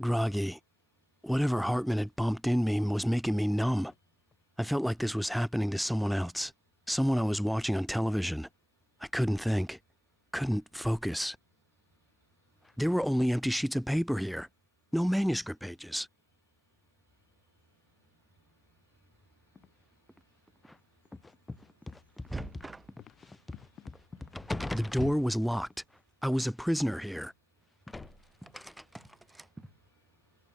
Groggy. Whatever Hartman had bumped in me was making me numb. I felt like this was happening to someone else. Someone I was watching on television. I couldn't think. Couldn't focus. There were only empty sheets of paper here. No manuscript pages. The door was locked. I was a prisoner here.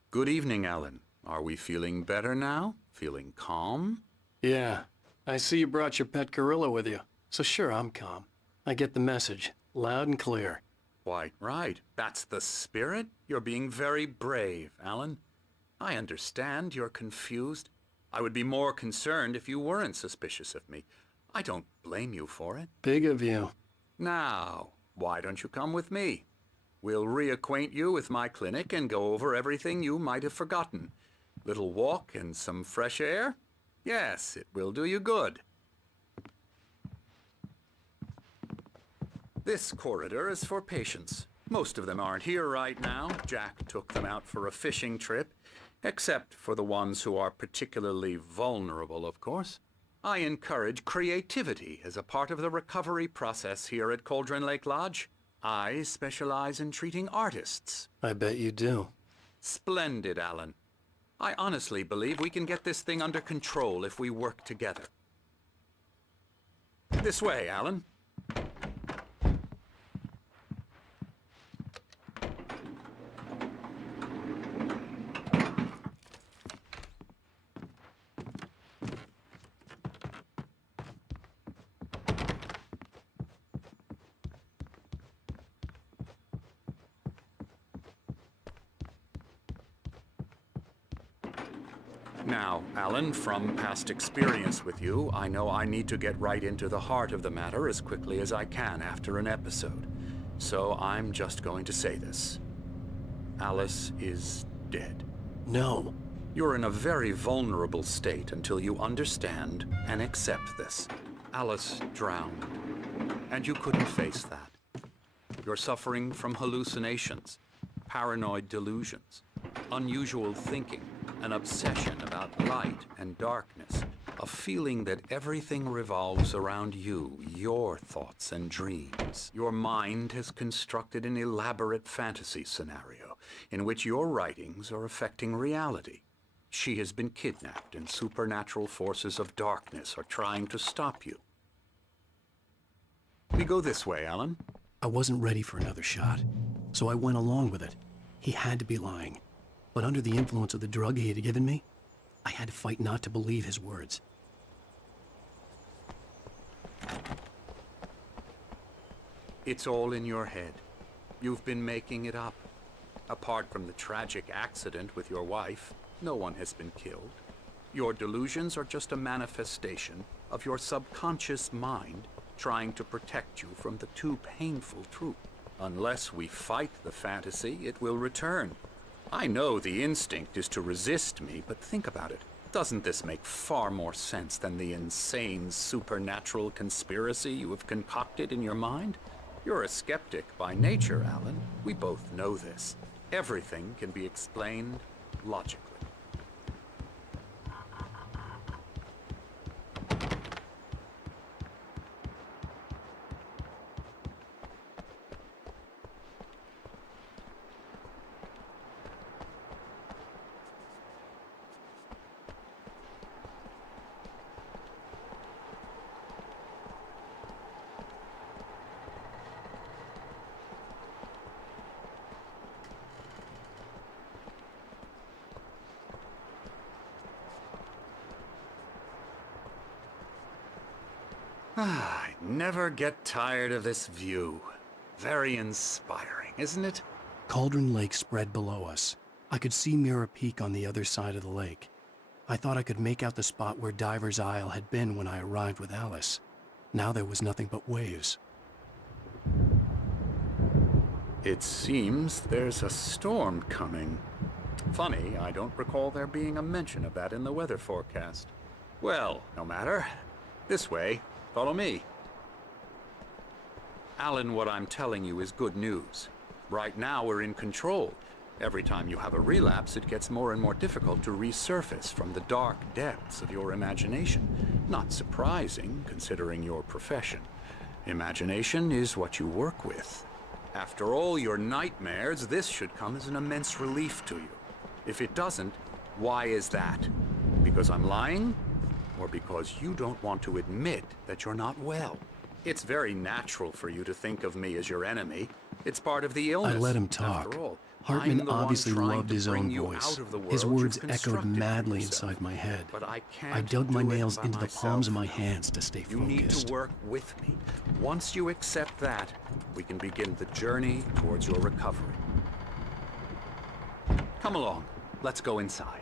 Good evening, Alan. Are we feeling better now? Feeling calm? Yeah. I see you brought your pet gorilla with you. So sure, I'm calm. I get the message. Loud and clear. Quite right. That's the spirit. You're being very brave, Alan. I understand you're confused. I would be more concerned if you weren't suspicious of me. I don't blame you for it. Big of you. Now, why don't you come with me? We'll reacquaint you with my clinic and go over everything you might have forgotten. Little walk and some fresh air? Yes, it will do you good. This corridor is for patients. Most of them aren't here right now. Jack took them out for a fishing trip, except for the ones who are particularly vulnerable, of course. I encourage creativity as a part of the recovery process here at Cauldron Lake Lodge. I specialize in treating artists. I bet you do. Splendid, Alan. I honestly believe we can get this thing under control if we work together. This way, Alan. Now, Alan, from past experience with you, I know I need to get right into the heart of the matter as quickly as I can after an episode. So I'm just going to say this. Alice is dead. No. You're in a very vulnerable state until you understand and accept this. Alice drowned, and you couldn't face that. You're suffering from hallucinations, paranoid delusions, unusual thinking, an obsession about light and darkness, a feeling that everything revolves around you, your thoughts and dreams. Your mind has constructed an elaborate fantasy scenario in which your writings are affecting reality. She has been kidnapped and supernatural forces of darkness are trying to stop you. We go this way, Alan. I wasn't ready for another shot, so I went along with it. He had to be lying. But under the influence of the drug he had given me, I had to fight not to believe his words. It's all in your head. You've been making it up. Apart from the tragic accident with your wife, no one has been killed. Your delusions are just a manifestation of your subconscious mind trying to protect you from the too painful truth. Unless we fight the fantasy, it will return. I know the instinct is to resist me, but think about it. Doesn't this make far more sense than the insane supernatural conspiracy you have concocted in your mind? You're a skeptic by nature, Alan. We both know this. Everything can be explained logically. I never get tired of this view. Very inspiring, isn't it? Cauldron Lake spread below us. I could see Mirror Peak on the other side of the lake. I thought I could make out the spot where Diver's Isle had been when I arrived with Alice. Now there was nothing but waves. It seems there's a storm coming. Funny, I don't recall there being a mention of that in the weather forecast. Well, no matter. This way. Follow me. Alan, what I'm telling you is good news. Right now, we're in control. Every time you have a relapse, it gets more and more difficult to resurface from the dark depths of your imagination. Not surprising, considering your profession. Imagination is what you work with. After all your nightmares, this should come as an immense relief to you. If it doesn't, why is that? Because I'm lying? Or because you don't want to admit that you're not well? It's very natural for you to think of me as your enemy. It's part of the illness. I let him talk. After all, Hartman I'm the one obviously trying loved to his bring own you voice. out of the His world words you've echoed constructed for madly yourself. inside my head. But I can't I dug my do it nails by into the myself palms of my now. hands to stay You focused. need to work with me. Once you accept that, we can begin the journey towards your recovery. Come along. Let's go inside.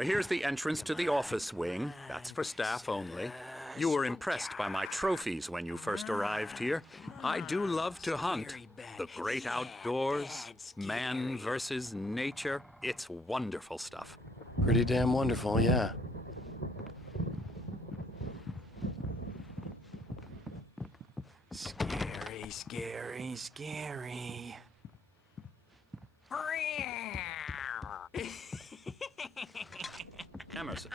Here's the entrance to the office wing. That's for staff only. You were impressed by my trophies when you first arrived here. I do love to hunt. The great outdoors, man versus nature. It's wonderful stuff. Pretty damn wonderful, yeah. Scary, scary, scary. Emerson.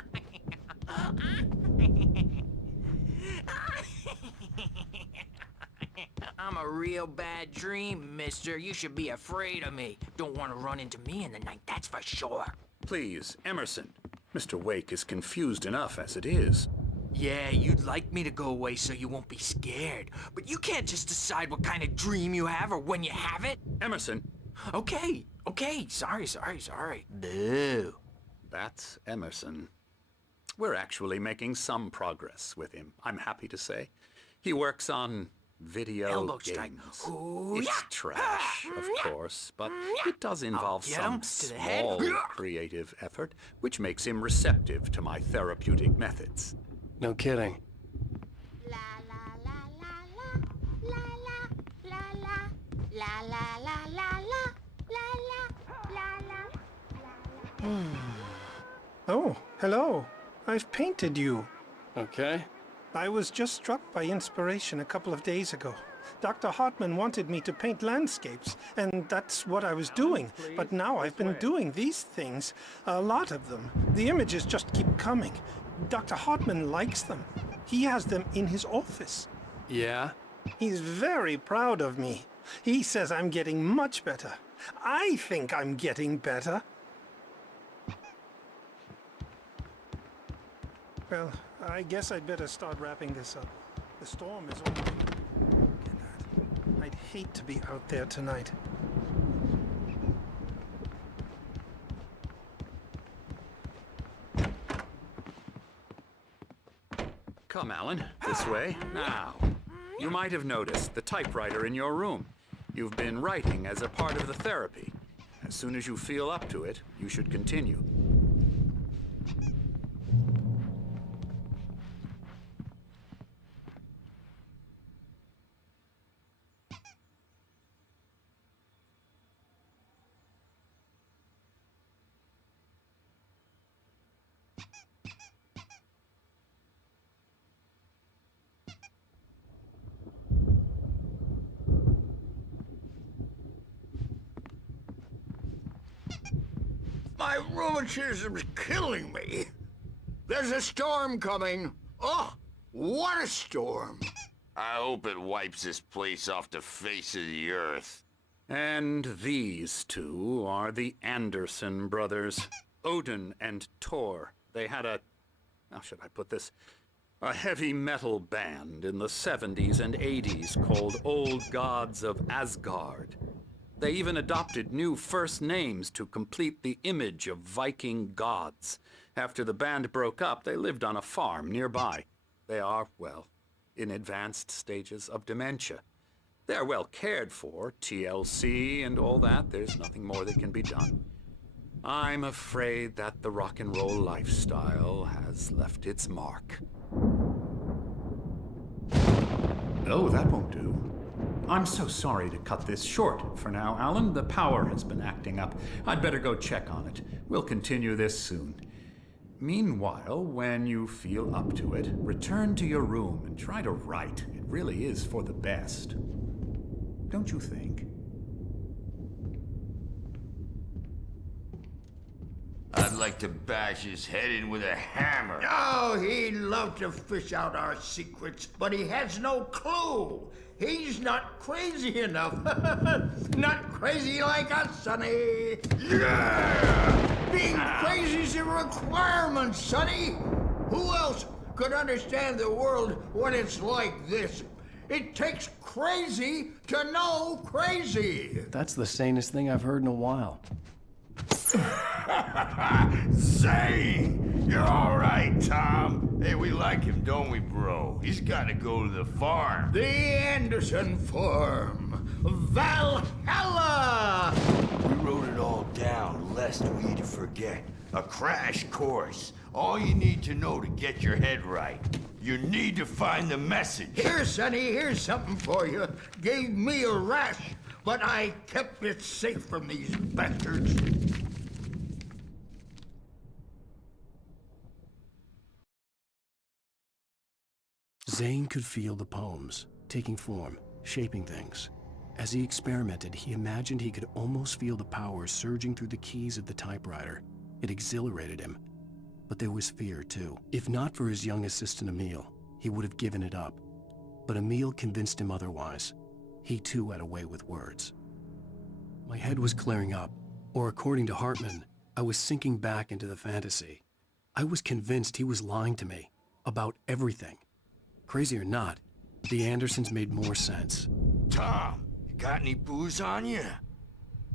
I'm a real bad dream, mister. You should be afraid of me. Don't want to run into me in the night, that's for sure. Please, Emerson. Mr. Wake is confused enough as it is. Yeah, you'd like me to go away so you won't be scared. But you can't just decide what kind of dream you have or when you have it. Emerson. Okay, sorry. Boo. That's Emerson. We're actually making some progress with him, I'm happy to say. He works on video Elbow strike. games. Ooh, It's yeah. trash, of course, but it does involve get some him to the head. small creative effort, which makes him receptive to my therapeutic methods. No kidding. La la la la la la la la la la la la la la la. Oh, hello. I've painted you. Okay. I was just struck by inspiration a couple of days ago. Dr. Hartman wanted me to paint landscapes, and that's what I was doing. But now I've been doing these things, a lot of them. The images just keep coming. Dr. Hartman likes them. He has them in his office. Yeah? He's very proud of me. He says I'm getting much better. I think I'm getting better. Well, I guess I'd better start wrapping this up. The storm is on. Look at that. I'd hate to be out there tonight. Come, Alan, this way. Now, you might have noticed the typewriter in your room. You've been writing as a part of the therapy. As soon as you feel up to it, you should continue. My rheumatism's killing me. There's a storm coming. Oh, what a storm. I hope it wipes this place off the face of the earth. And these two are the Anderson brothers, Odin and Thor. They had how should I put this? A heavy metal band in the 70s and 80s called Old Gods of Asgard. They even adopted new first names to complete the image of Viking gods. After the band broke up, they lived on a farm nearby. They are, well, in advanced stages of dementia. They're well cared for, TLC and all that. There's nothing more that can be done. I'm afraid that the rock and roll lifestyle has left its mark. Oh, that won't do. I'm so sorry to cut this short for now, Alan. The power has been acting up. I'd better go check on it. We'll continue this soon. Meanwhile, when you feel up to it, return to your room and try to write. It really is for the best. Don't you think? I'd like to bash his head in with a hammer. Oh, he'd love to fish out our secrets, but he has no clue. He's not crazy enough. Not crazy like us, Sonny. Yeah! Being crazy's a requirement, Sonny. Who else could understand the world when it's like this? It takes crazy to know crazy. That's the sanest thing I've heard in a while. Zane! You're all right, Tom. Hey, we like him, don't we, bro? He's got to go to the farm. The Anderson Farm. Valhalla! We wrote it all down, lest we forget. A crash course. All you need to know to get your head right. You need to find the message. Here, Sonny, here's something for you. Gave me a rash, but I kept it safe from these bastards. Zane could feel the poems, taking form, shaping things. As he experimented, he imagined he could almost feel the power surging through the keys of the typewriter. It exhilarated him. But there was fear, too. If not for his young assistant Emil, he would have given it up. But Emil convinced him otherwise. He too had a way with words. My head was clearing up, or according to Hartman, I was sinking back into the fantasy. I was convinced he was lying to me about everything. Crazy or not, the Andersons made more sense. Tom, you got any booze on you?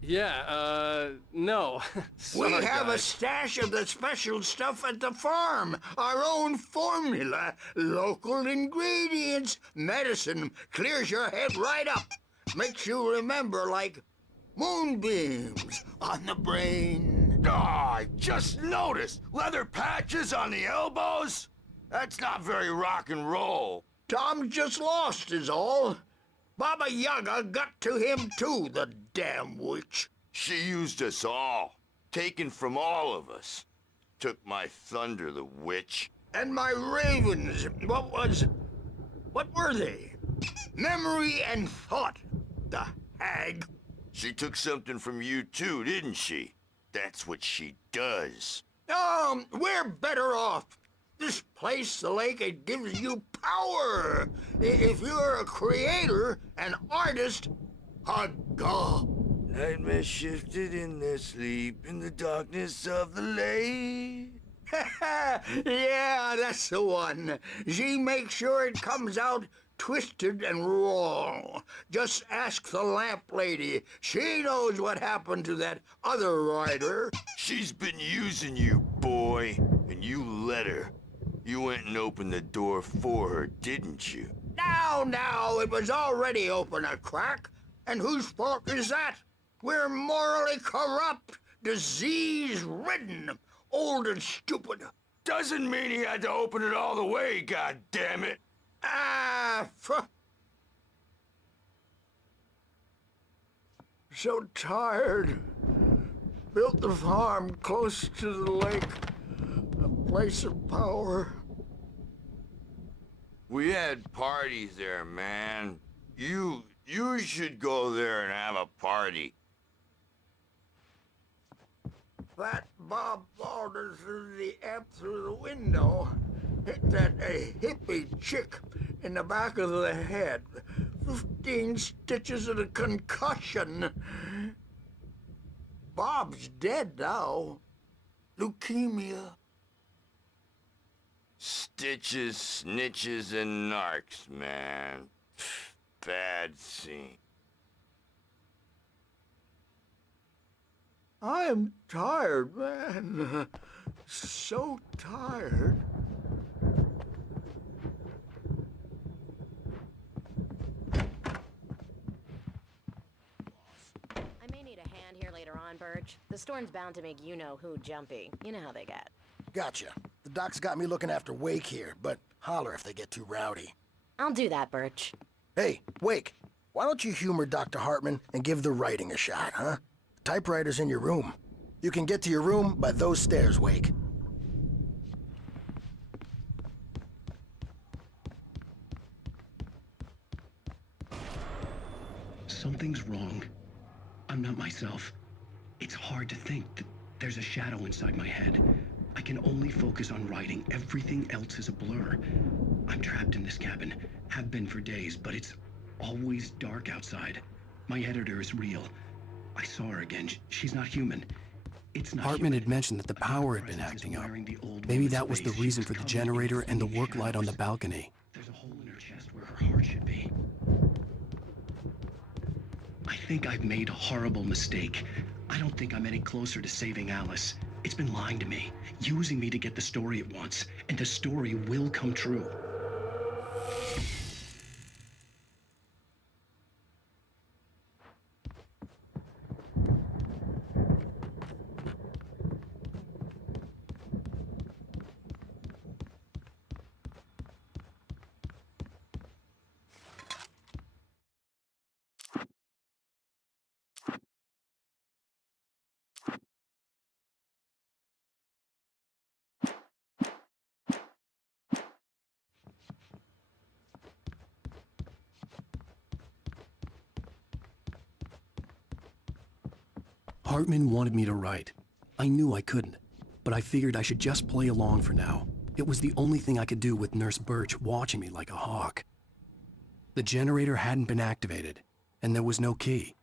Yeah, no. We Sorry, have a guys. stash of the special stuff at the farm. Our own formula. Local ingredients. Medicine clears your head right up. Makes you remember like moonbeams on the brain. Oh, I just noticed. Leather patches on the elbows? That's not very rock and roll. Tom just lost is all. Baba Yaga got to him too, the damn witch. She used us all. Taken from all of us. Took my thunder, the witch. And my ravens, what were they? Memory and thought, the hag. She took something from you too, didn't she? That's what she does. We're better off. This place, the lake, it gives you power. If you're a creator, an artist, a god. Nightmare shifted in their sleep in the darkness of the lake. Yeah, that's the one. She makes sure it comes out twisted and wrong. Just ask the lamp lady. She knows what happened to that other writer. She's been using you, boy, and you let her. You went and opened the door for her, didn't you? Now, it was already open a crack. And whose fault is that? We're morally corrupt, disease-ridden, old and stupid. Doesn't mean he had to open it all the way, goddammit. So tired. Built the farm close to the lake. A place of power. We had parties there, man. You should go there and have a party. That Bob Balder threw the amp through the window. Hit that hippie chick in the back of the head. 15 stitches and a concussion. Bob's dead now. Leukemia. Stitches, snitches, and narcs, man. Bad scene. I'm tired, man. So tired. I may need a hand here later on, Birch. The storm's bound to make you-know-who jumpy. You know how they get. Gotcha. The doc's got me looking after Wake here, but holler if they get too rowdy. I'll do that, Birch. Hey, Wake, why don't you humor Dr. Hartman and give the writing a shot, huh? The typewriter's in your room. You can get to your room by those stairs, Wake. Something's wrong. I'm not myself. It's hard to think that there's a shadow inside my head. I can only focus on writing. Everything else is a blur. I'm trapped in this cabin. Have been for days, but it's always dark outside. My editor is real. I saw her again. She's not human. It's not Hartman human. had mentioned that the power had been acting up. Maybe that was the reason for the generator and the work light on the balcony. There's a hole in her chest where her heart should be. I think I've made a horrible mistake. I don't think I'm any closer to saving Alice. It's been lying to me, using me to get the story it wants, and the story will come true. Hartman wanted me to write. I knew I couldn't, but I figured I should just play along for now. It was the only thing I could do with Nurse Birch watching me like a hawk. The generator hadn't been activated, and there was no key.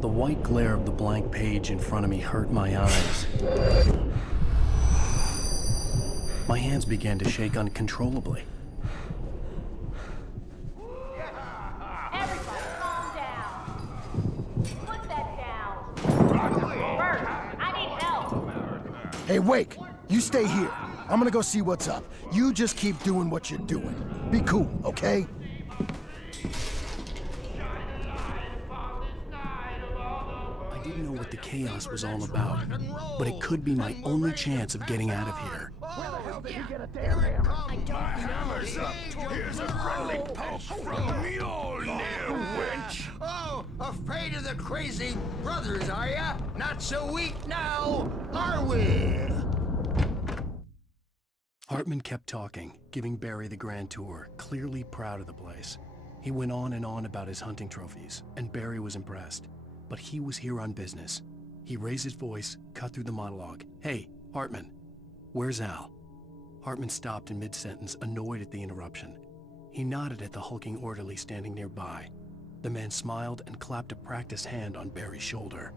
The white glare of the blank page in front of me hurt my eyes. My hands began to shake uncontrollably. Everybody, calm down. Put that down. Bert, I need help. Hey, Wake, you stay here. I'm gonna go see what's up. You just keep doing what you're doing. Be cool, okay? I didn't know what the chaos was all about, but it could be my only chance of getting out of here. Hammer's up. Here's a friendly poke from Mjolnir, wench. Oh, afraid of the crazy brothers, are ya? Not so weak now, are we? Hartman kept talking, giving Barry the grand tour, clearly proud of the place. He went on and on about his hunting trophies, and Barry was impressed. But he was here on business. He raised his voice, cut through the monologue. Hey, Hartman, where's Al? Hartman stopped in mid-sentence, annoyed at the interruption. He nodded at the hulking orderly standing nearby. The man smiled and clapped a practiced hand on Barry's shoulder.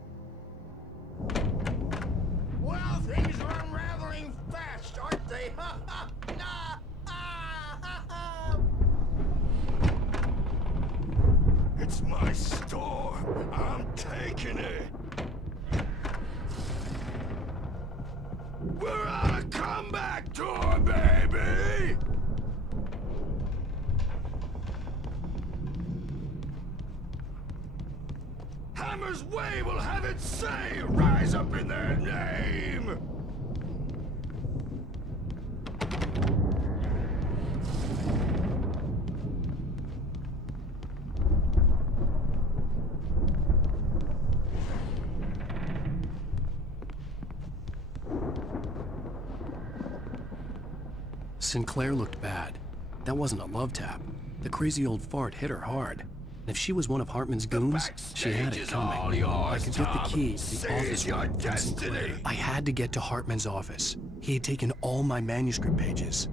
Well, things are unraveling fast, aren't they? Ha ha! Nah! Ah! Ha ha! It's my store. I'm taking it. We're on a comeback tour, baby! Hammer's Way will have its say rise up in their name! Sinclair looked bad. That wasn't a love tap. The crazy old fart hit her hard. If she was one of Hartman's goons, she had it coming. I could get the key to the office room from Sinclair. I had to get to Hartman's office. He had taken all my manuscript pages.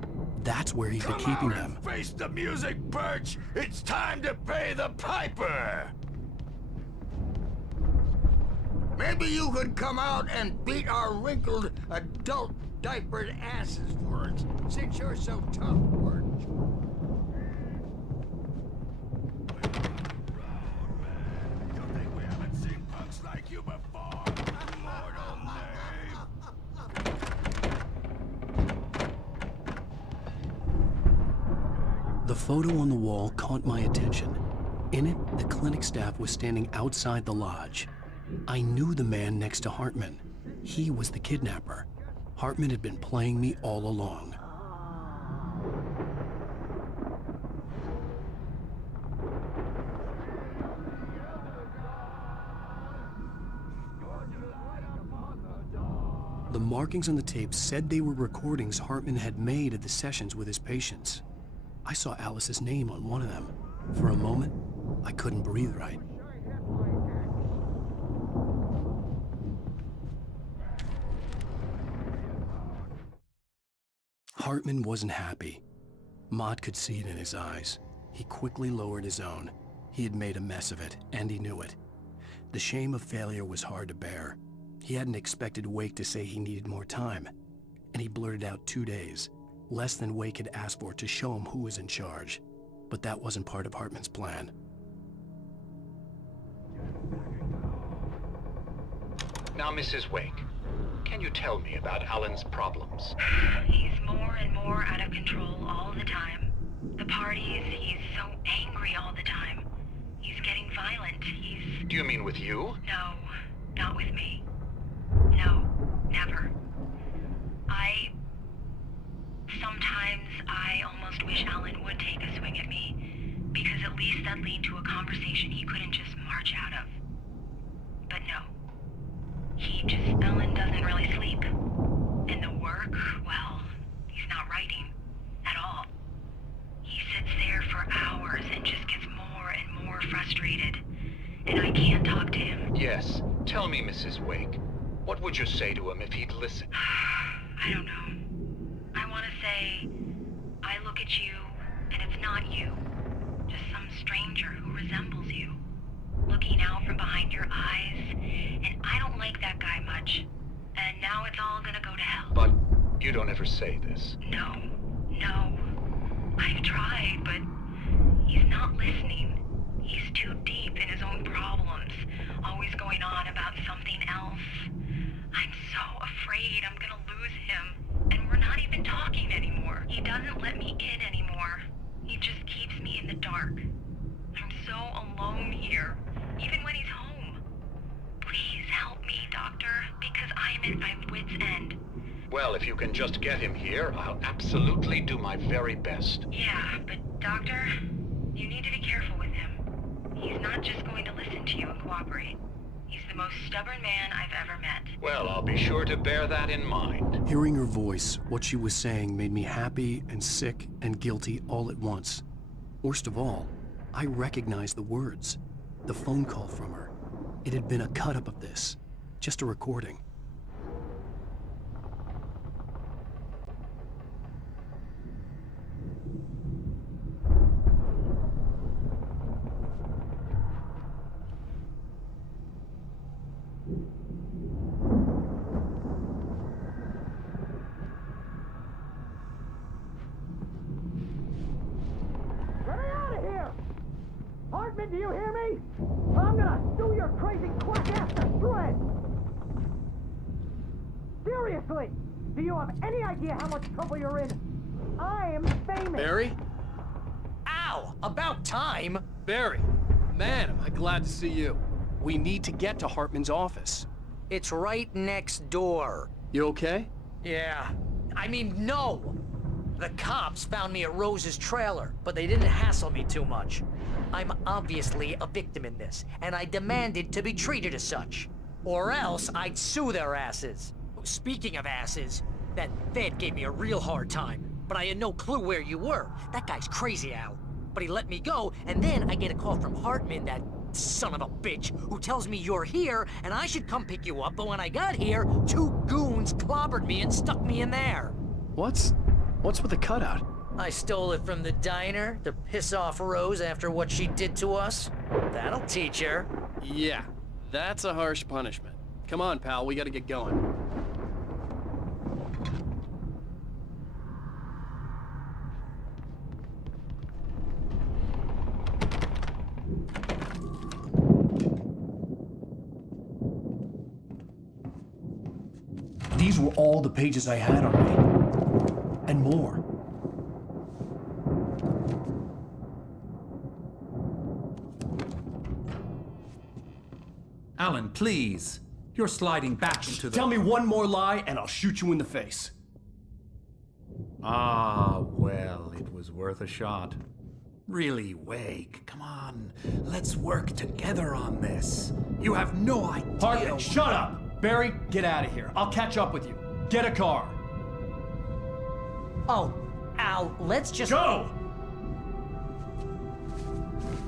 That's where he'd been keeping them. Face the music, Birch! It's time to pay the piper! Maybe you could come out and beat our wrinkled, adult diapered asses for us, since you're so tough, Birch. Like you before, mortal knave. The photo on the wall caught my attention. In it, the clinic staff was standing outside the lodge. I knew the man next to Hartman. He was the kidnapper. Hartman had been playing me all along. The markings on the tape said they were recordings Hartman had made at the sessions with his patients. I saw Alice's name on one of them. For a moment, I couldn't breathe right. Hartman wasn't happy. Mott could see it in his eyes. He quickly lowered his own. He had made a mess of it, and he knew it. The shame of failure was hard to bear. He hadn't expected Wake to say he needed more time, and he blurted out 2 days, less than Wake had asked for to show him who was in charge. But that wasn't part of Hartman's plan. Now, Mrs. Wake, can you tell me about Alan's problems? He's more and more out of control all the time. The parties, he's so angry all the time. He's getting violent. Do you mean with you? No, not with me. No, never. Sometimes I almost wish Alan would take a swing at me, because at least that'd lead to a conversation he couldn't just march out of. But no. Alan doesn't really sleep. And the work, well, he's not writing at all. He sits there for hours and just gets more and more frustrated. And I can't talk to him. Yes. Tell me, Mrs. Wake. What would you say to him if he'd listen? I don't know. I want to say, I look at you, and it's not you. Just some stranger who resembles you. Looking out from behind your eyes, and I don't like that guy much. And now it's all gonna go to hell. But you don't ever say this. No. I've tried, but he's not listening. He's too deep in his own problems, always going on about something else. I'm so afraid I'm gonna lose him, and we're not even talking anymore. He doesn't let me in anymore. He just keeps me in the dark. I'm so alone here, even when he's home. Please help me, Doctor, because I'm at my wit's end. Well, if you can just get him here, I'll absolutely do my very best. Yeah, but Doctor, you need to be careful with him. He's not just going to listen to you and cooperate. He's the most stubborn man I've ever met. Well, I'll be sure to bear that in mind. Hearing her voice, what she was saying made me happy and sick and guilty all at once. Worst of all, I recognized the words. The phone call from her. It had been a cut-up of this. Just a recording. Hartman, do you hear me? I'm gonna sue your crazy quack ass to shreds! Seriously! Do you have any idea how much trouble you're in? I'm famous! Barry? Ow! About time! Barry! Man, am I glad to see you. We need to get to Hartman's office. It's right next door. You okay? Yeah. I mean, no! The cops found me at Rose's trailer, but they didn't hassle me too much. I'm obviously a victim in this, and I demanded to be treated as such. Or else I'd sue their asses. Speaking of asses, that Fed gave me a real hard time, but I had no clue where you were. That guy's crazy, Al. but he let me go, and then I get a call from Hartman, that son of a bitch, who tells me you're here, and I should come pick you up, but when I got here, 2 goons clobbered me and stuck me in there. What's with the cutout? I stole it from the diner to piss off Rose after what she did to us. That'll teach her. Yeah, that's a harsh punishment. Come on, pal, we gotta get going. These were all the pages I had on me. And more. Alan, please. You're sliding back into the... Tell me one more lie and I'll shoot you in the face. Ah, well, it was worth a shot. Really, Wake, come on. Let's work together on this. You have no idea... Hartman, shut up! Barry, get out of here. I'll catch up with you. Get a car. Oh, Al, let's just... Go!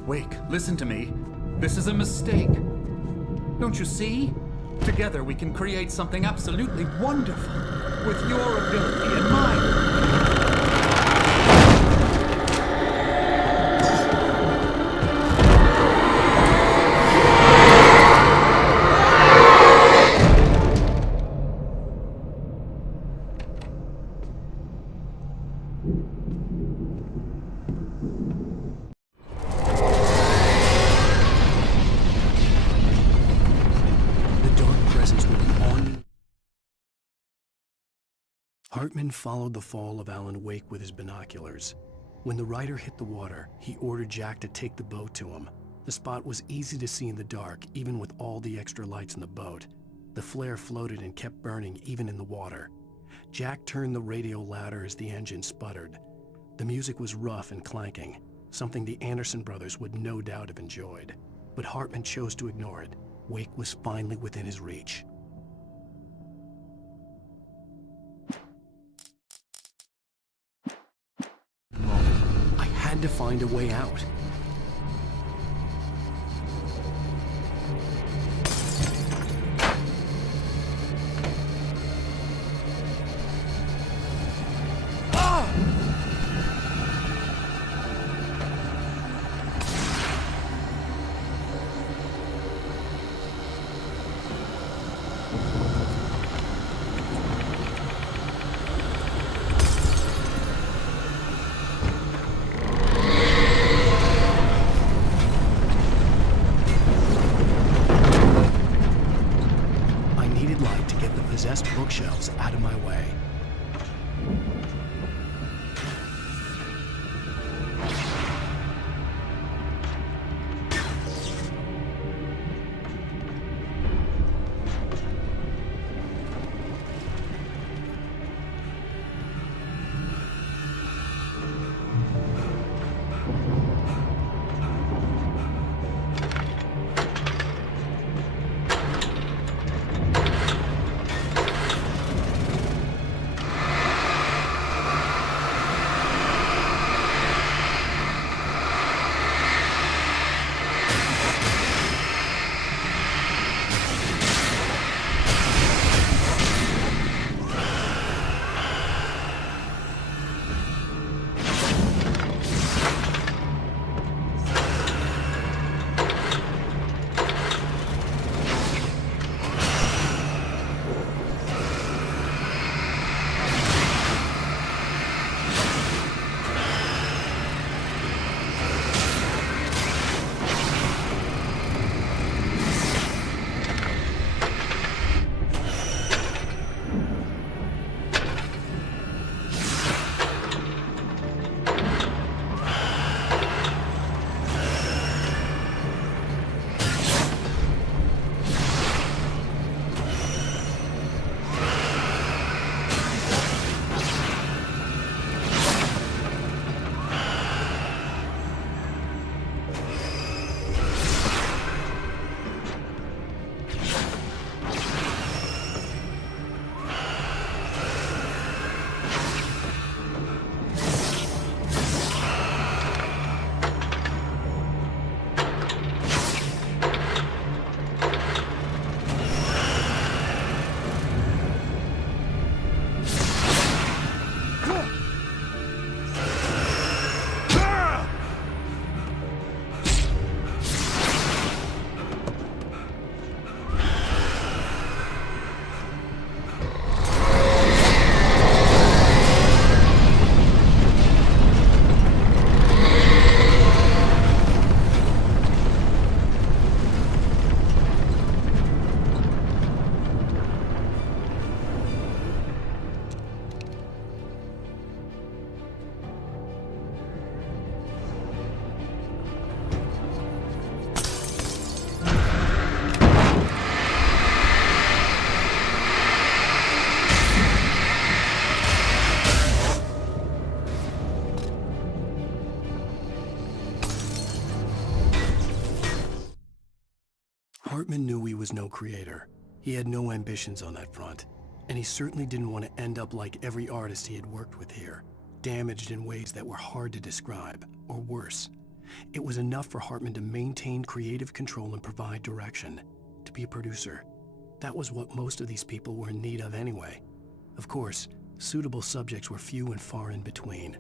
Wake, listen to me. This is a mistake. Don't you see? Together we can create something absolutely wonderful. With your ability and mine. Hartman followed the fall of Alan Wake with his binoculars. When the rider hit the water, he ordered Jack to take the boat to him. The spot was easy to see in the dark, even with all the extra lights in the boat. The flare floated and kept burning even in the water. Jack turned the radio louder as the engine sputtered. The music was rough and clanking, something the Anderson brothers would no doubt have enjoyed. But Hartman chose to ignore it. Wake was finally within his reach. I had to find a way out. Bookshelves out of my way. was no creator. He had no ambitions on that front. And he certainly didn't want to end up like every artist he had worked with here, damaged in ways that were hard to describe, or worse. It was enough for Hartman to maintain creative control and provide direction, to be a producer. That was what most of these people were in need of anyway. Of course, suitable subjects were few and far in between.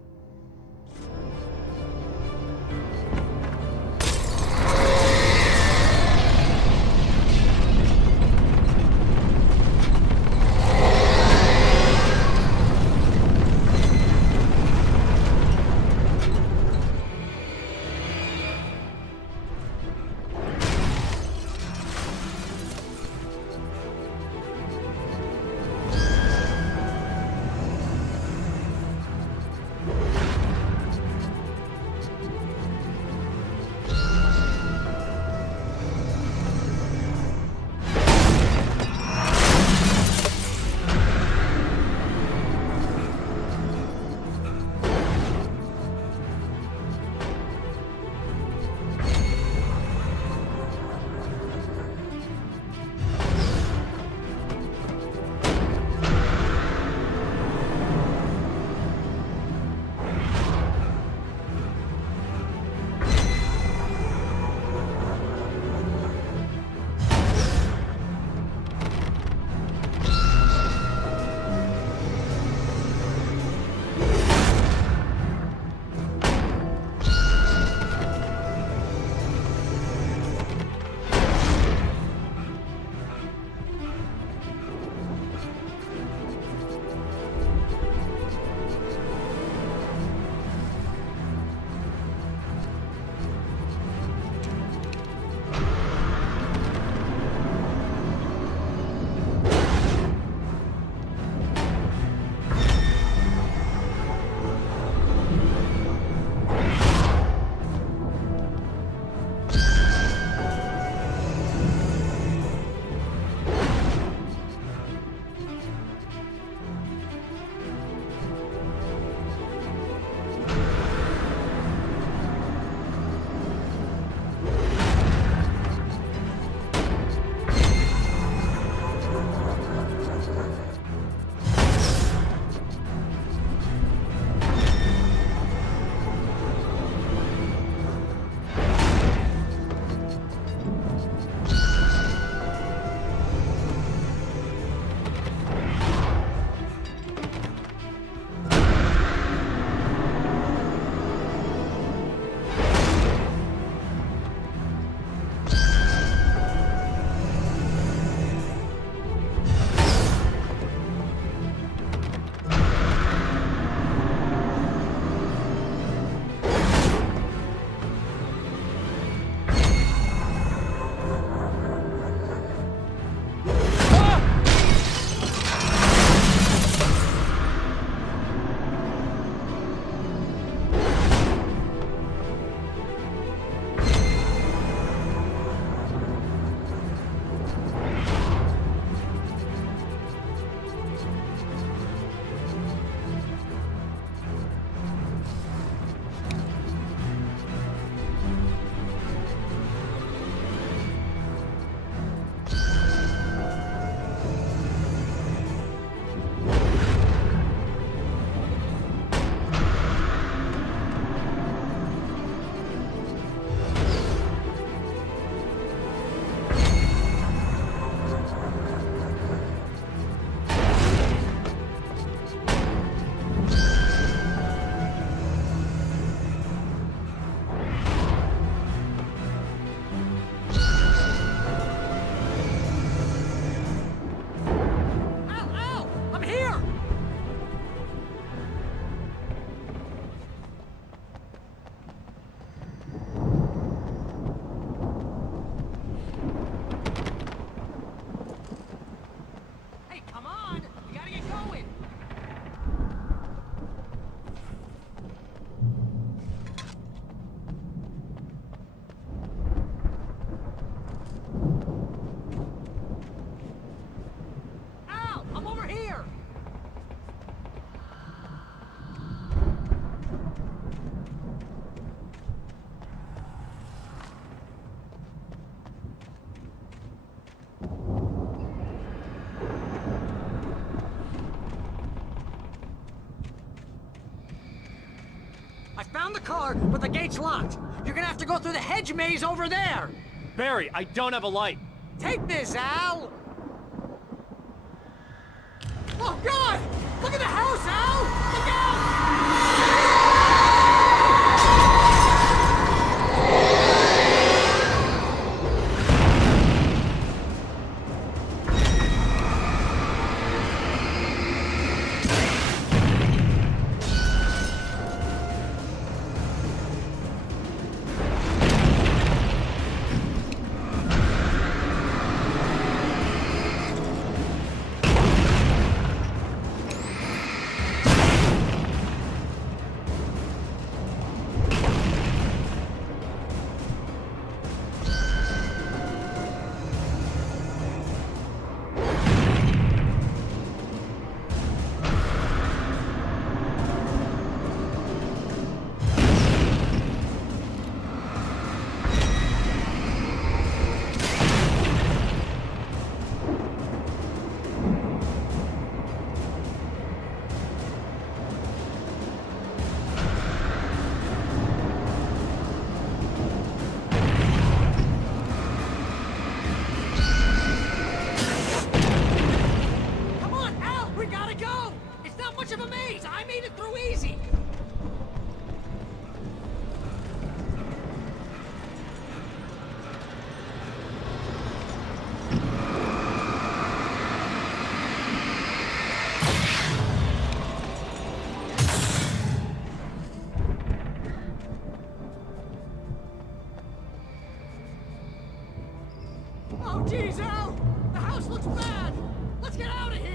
found the car, but the gate's locked. You're gonna have to go through the hedge maze over there. Barry, I don't have a light. Take this, Al! Oh, God! Look at the house, Al! Look out! Oh, geez, Al! The house looks bad! Let's get out of here!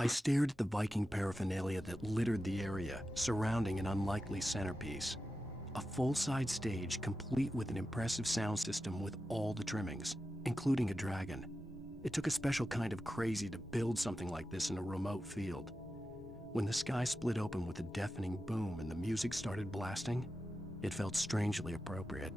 I stared at the Viking paraphernalia that littered the area, surrounding an unlikely centerpiece. A full-size stage complete with an impressive sound system with all the trimmings, including a dragon. It took a special kind of crazy to build something like this in a remote field. When the sky split open with a deafening boom and the music started blasting, it felt strangely appropriate.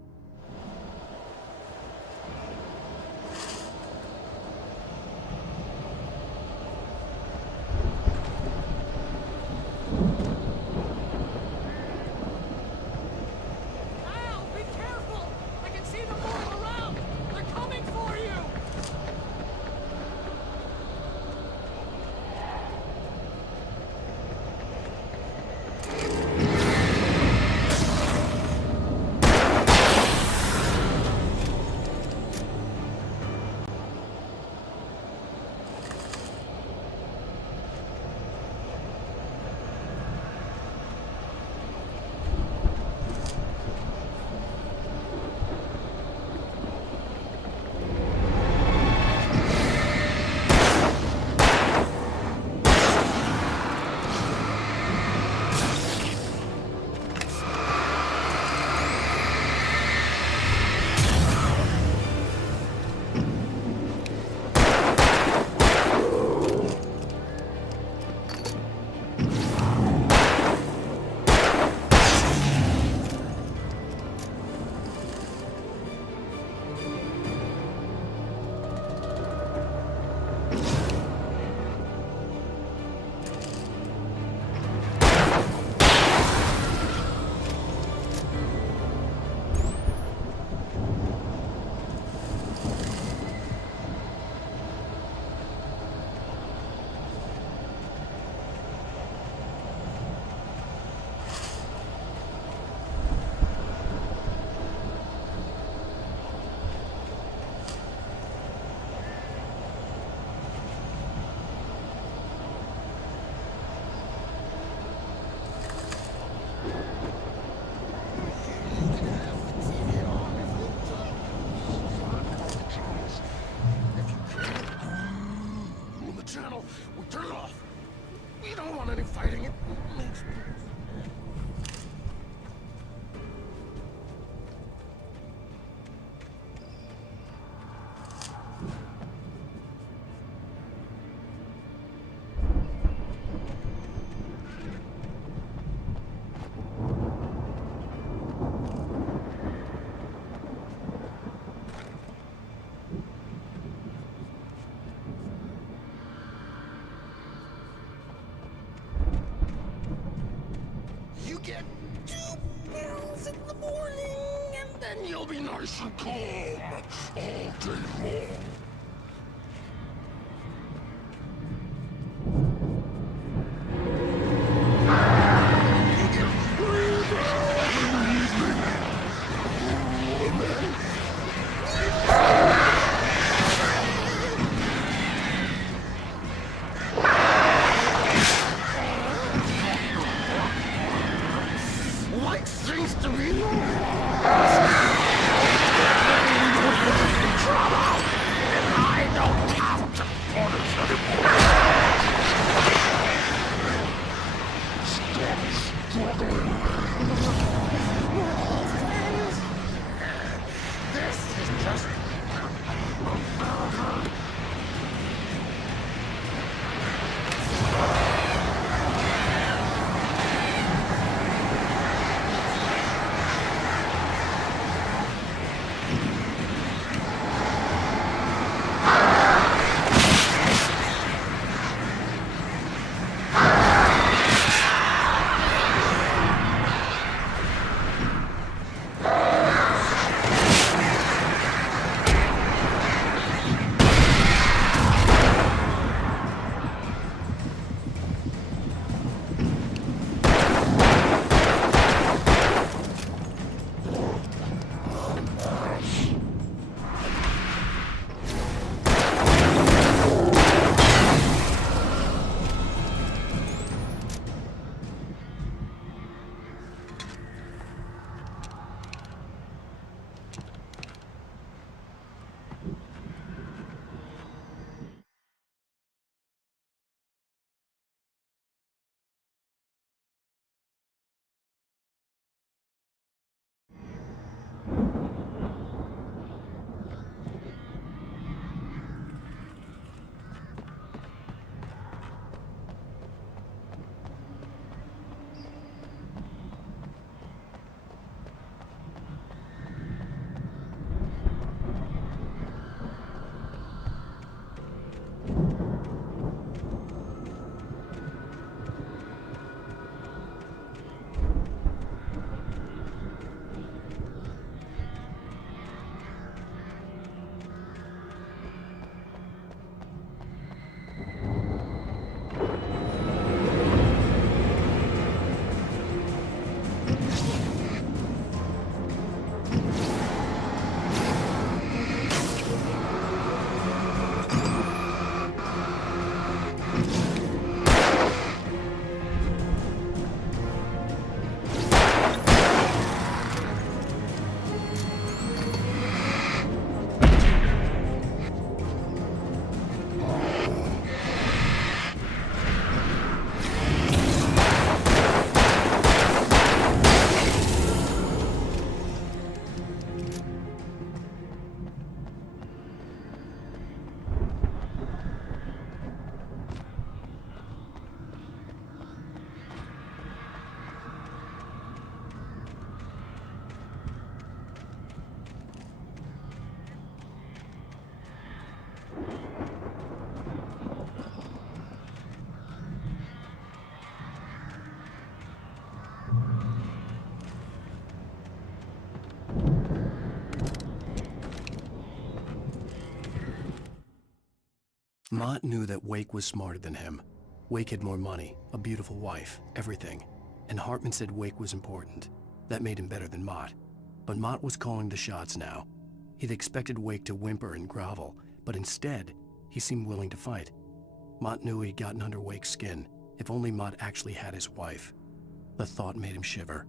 nice and calm all day long. Like things to be trouble, and I don't have to punish anymore. Stop struggling. This is just... Mott knew that Wake was smarter than him. Wake had more money, a beautiful wife, everything. And Hartman said Wake was important. That made him better than Mott. But Mott was calling the shots now. He'd expected Wake to whimper and grovel, but instead, he seemed willing to fight. Mott knew he'd gotten under Wake's skin. If only Mott actually had his wife. The thought made him shiver.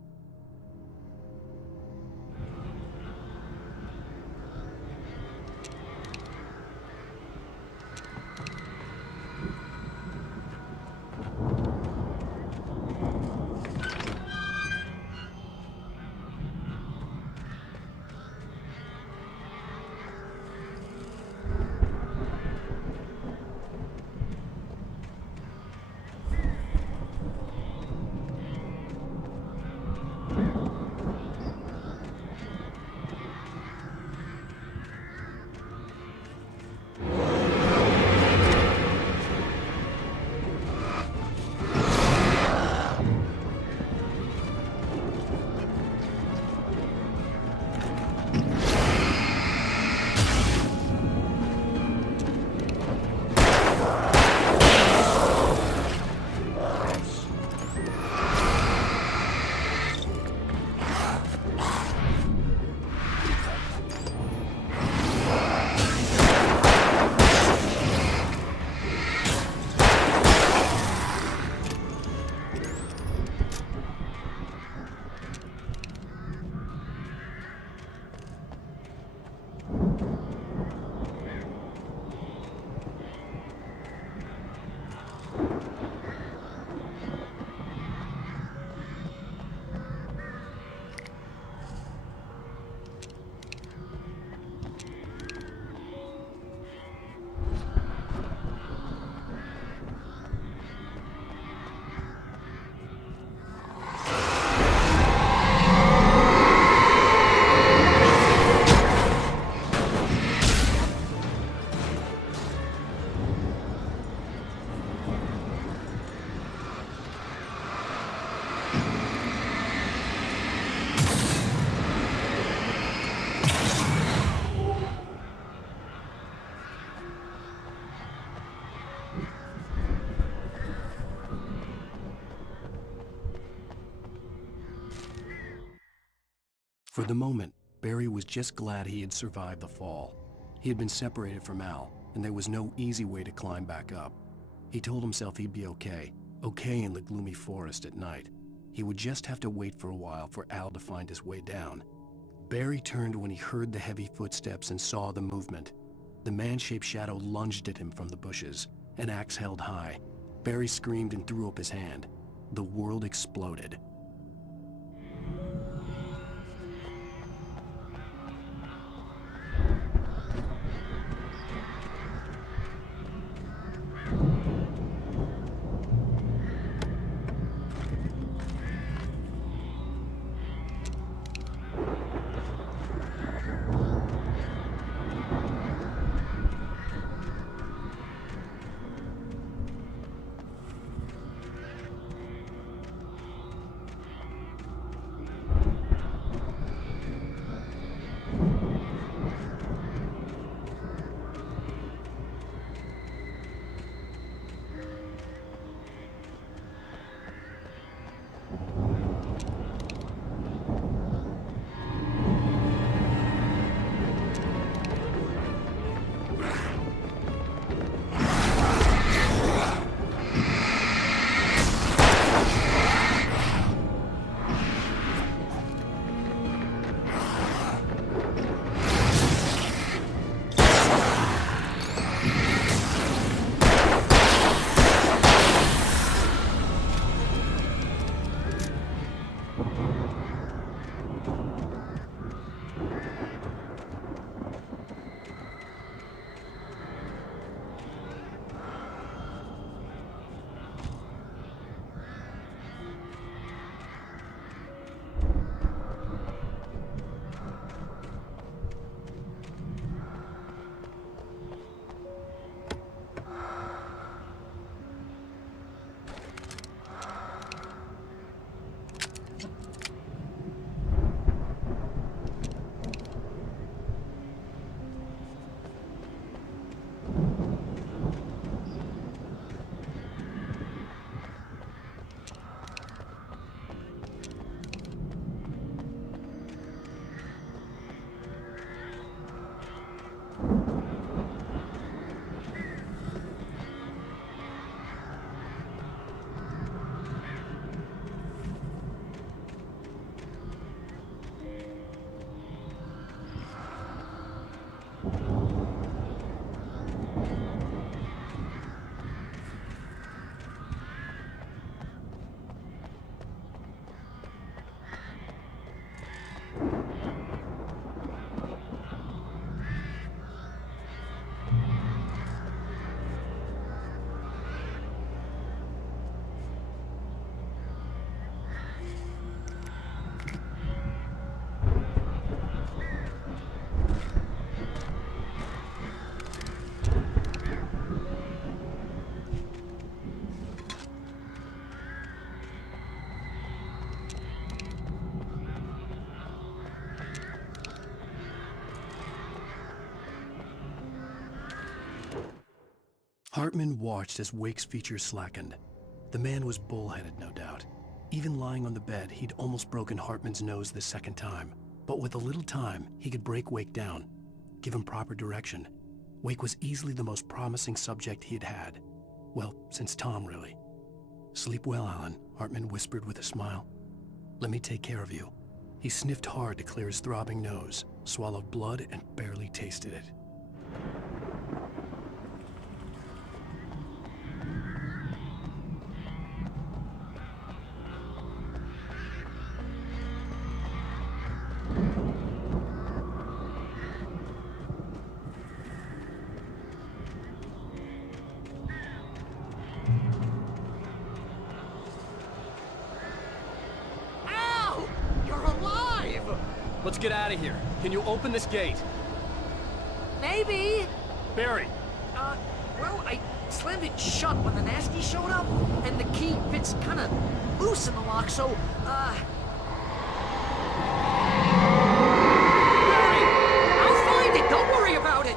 For the moment, Barry was just glad he had survived the fall. He had been separated from Al, and there was no easy way to climb back up. He told himself he'd be okay in the gloomy forest at night. He would just have to wait for a while for Al to find his way down. Barry turned when he heard the heavy footsteps and saw the movement. The man-shaped shadow lunged at him from the bushes, an axe held high. Barry screamed and threw up his hand. The world exploded. Hartman watched as Wake's features slackened. The man was bullheaded, no doubt. Even lying on the bed, he'd almost broken Hartman's nose the second time. But with a little time, he could break Wake down, give him proper direction. Wake was easily the most promising subject he had had. Well, since Tom, really. "Sleep well, Alan," Hartman whispered with a smile. "Let me take care of you." He sniffed hard to clear his throbbing nose, swallowed blood, and barely tasted it. Let's get out of here. Can you open this gate? Maybe. Barry. Well, I slammed it shut when the nasty showed up, and the key fits kind of loose in the lock, so, Barry, I'll find it. Don't worry about it.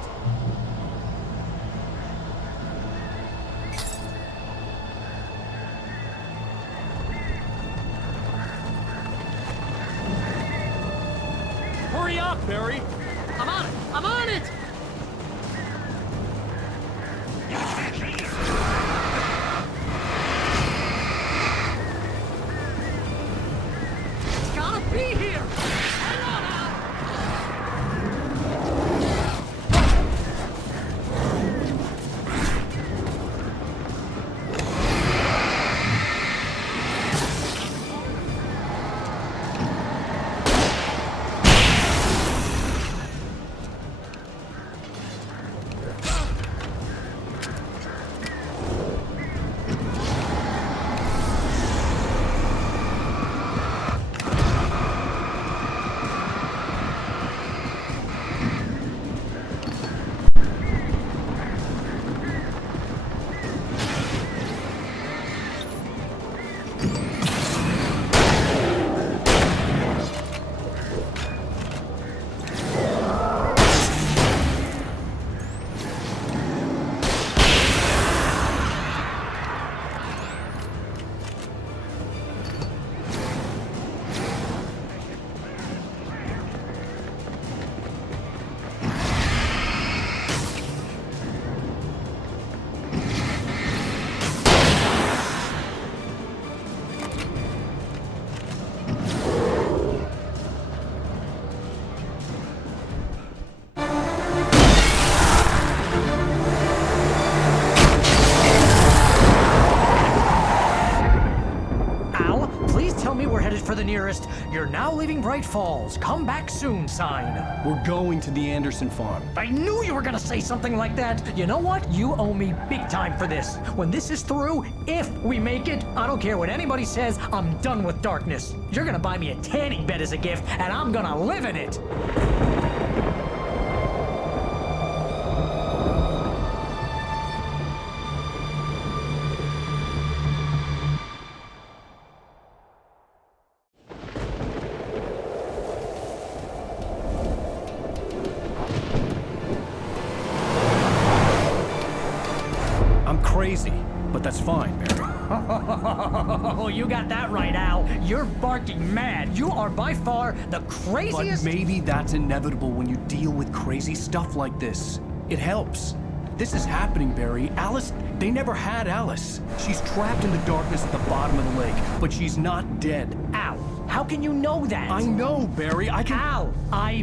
You're now leaving Bright Falls. Come back soon sign. We're going to the Anderson farm. I knew you were gonna say something like that. You know what? You owe me big time for this. When this is through, if we make it, I don't care what anybody says, I'm done with darkness. You're gonna buy me a tanning bed as a gift, and I'm gonna live in it. Crazy, but that's fine, Barry. Oh, you got that right, Al. You're barking mad. You are by far the craziest... But maybe that's inevitable when you deal with crazy stuff like this. It helps. This is happening, Barry. Alice, they never had Alice. She's trapped in the darkness at the bottom of the lake, but she's not dead. Al, how can you know that? I know, Barry. I can... Al,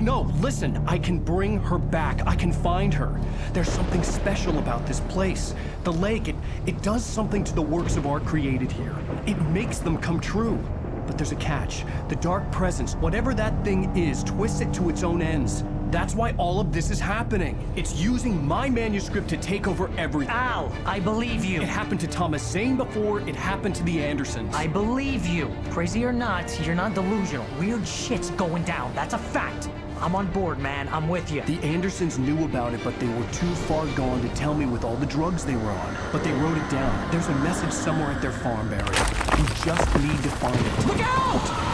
No, listen. I can bring her back. I can find her. There's something special about this place. The lake, it does something to the works of art created here. It makes them come true. But there's a catch. The dark presence, whatever that thing is, twists it to its own ends. That's why all of this is happening. It's using my manuscript to take over everything. Al, I believe you. It happened to Thomas Zane before, it happened to the Andersons. I believe you. Crazy or not, you're not delusional. Weird shit's going down. That's a fact. I'm on board, man. I'm with you. The Andersons knew about it, but they were too far gone to tell me with all the drugs they were on. But they wrote it down. There's a message somewhere at their farm, Barry. We just need to find it. Look out!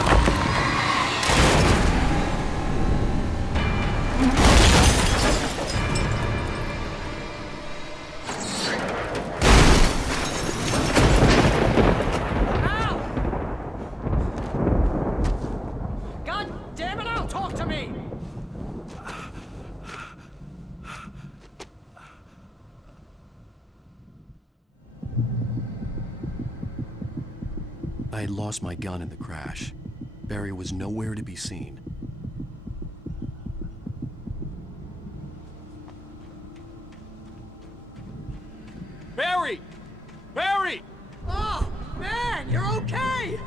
I had lost my gun in the crash. Barry was nowhere to be seen. Barry! Barry! Oh, man, you're okay!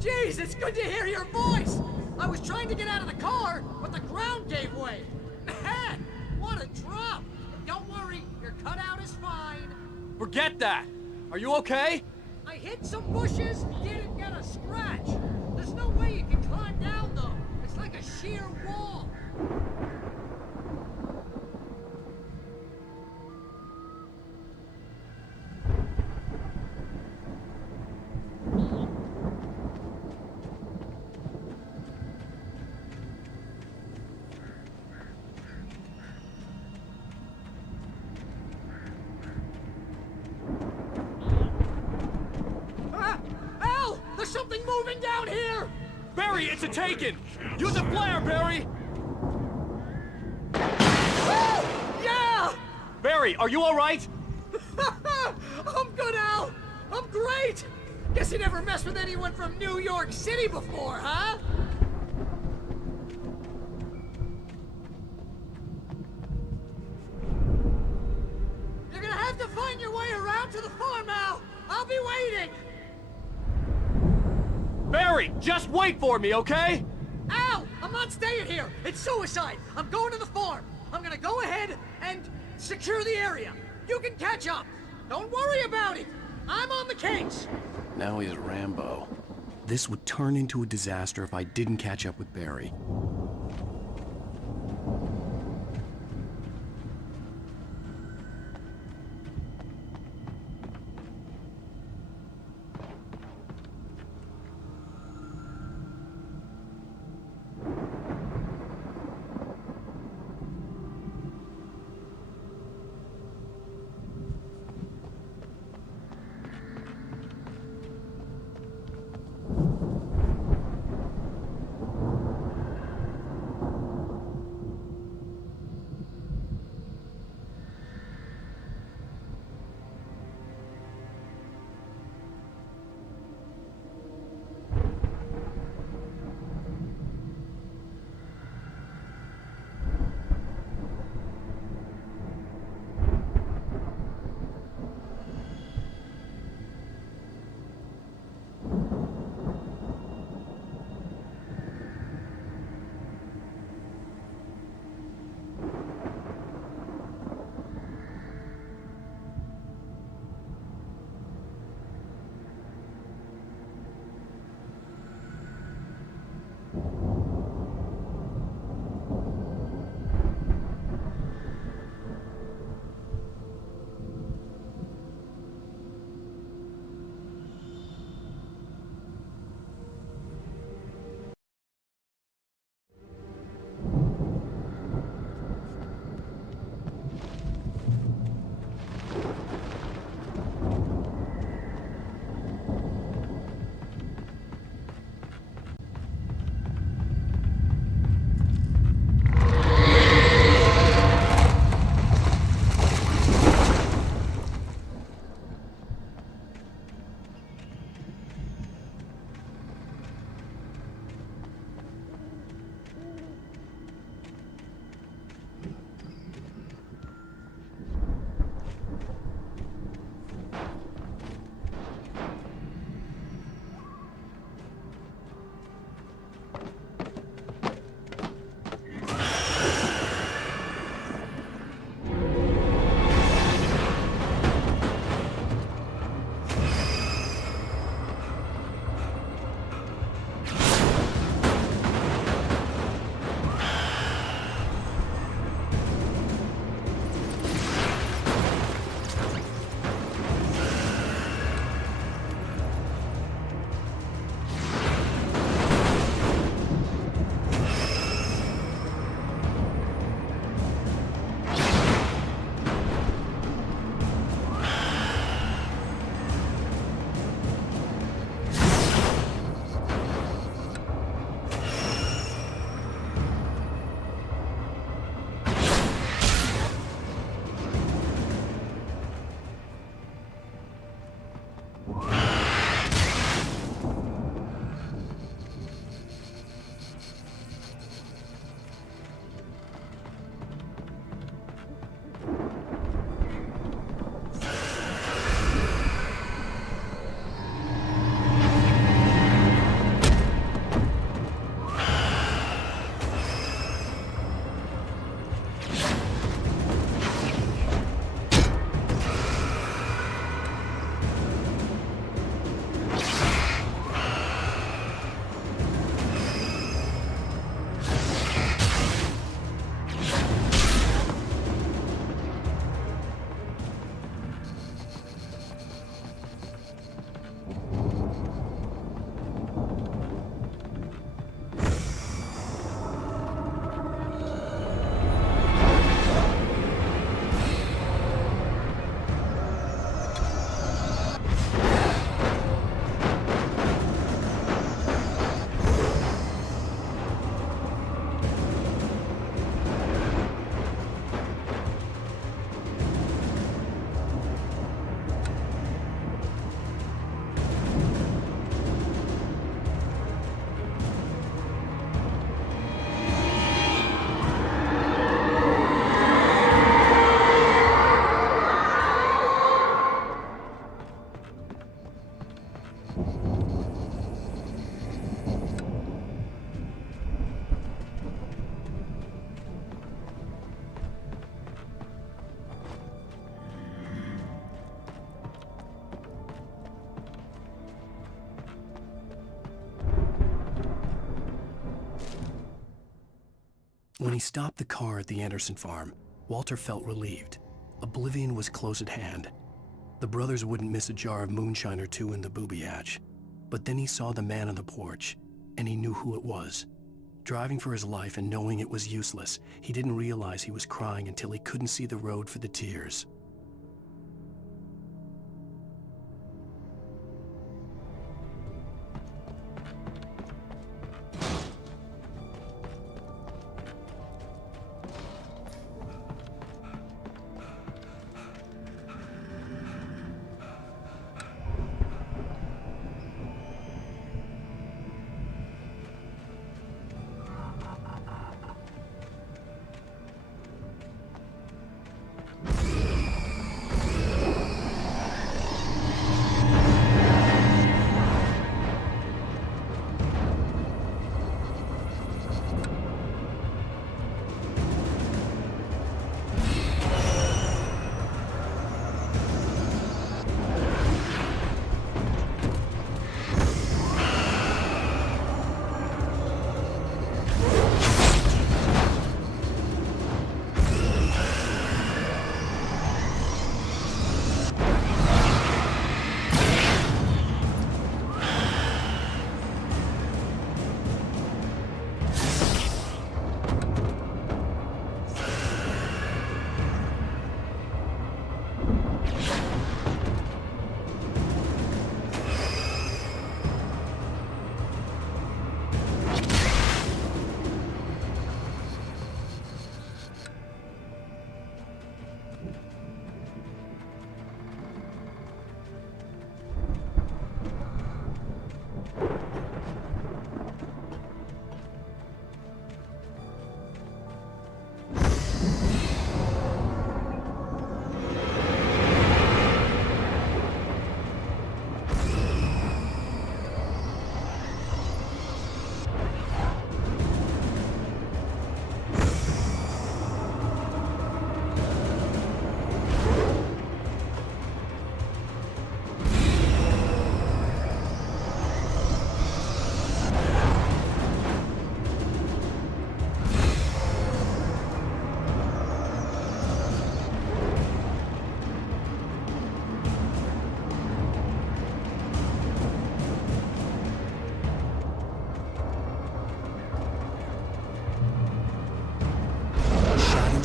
Jeez, it's good to hear your voice! I was trying to get out of the car, but the ground gave way. Man, what a drop! Don't worry, your cutout is fine. Forget that! Are you okay? I hit some bushes, didn't get a scratch. There's no way you can climb down, though. It's like a sheer wall. There's something moving down here! Barry, it's a taken! Use a flare, Barry! Yeah! Barry, are you alright? I'm good, Al! I'm great! Guess you never messed with anyone from New York City before, huh? You're gonna have to find your way around to the farm, Al! I'll be waiting! Barry, just wait for me, okay? Al! I'm not staying here! It's suicide! I'm going to the farm! I'm gonna go ahead and secure the area! You can catch up! Don't worry about it! I'm on the case! Now he's Rambo. This would turn into a disaster if I didn't catch up with Barry. When he stopped the car at the Anderson farm, Walter felt relieved. Oblivion was close at hand. The brothers wouldn't miss a jar of moonshine or two in the booby hatch. But then he saw the man on the porch, and he knew who it was. Driving for his life and knowing it was useless, he didn't realize he was crying until he couldn't see the road for the tears.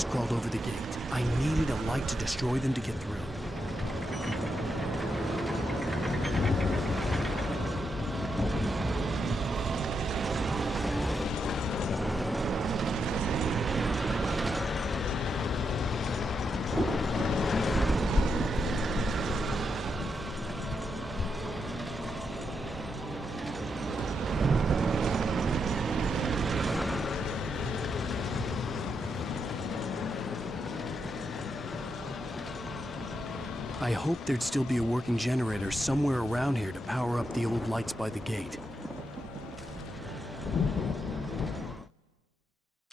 Crawled over the gate. I needed a light to destroy them to get through. I hoped there'd still be a working generator somewhere around here to power up the old lights by the gate.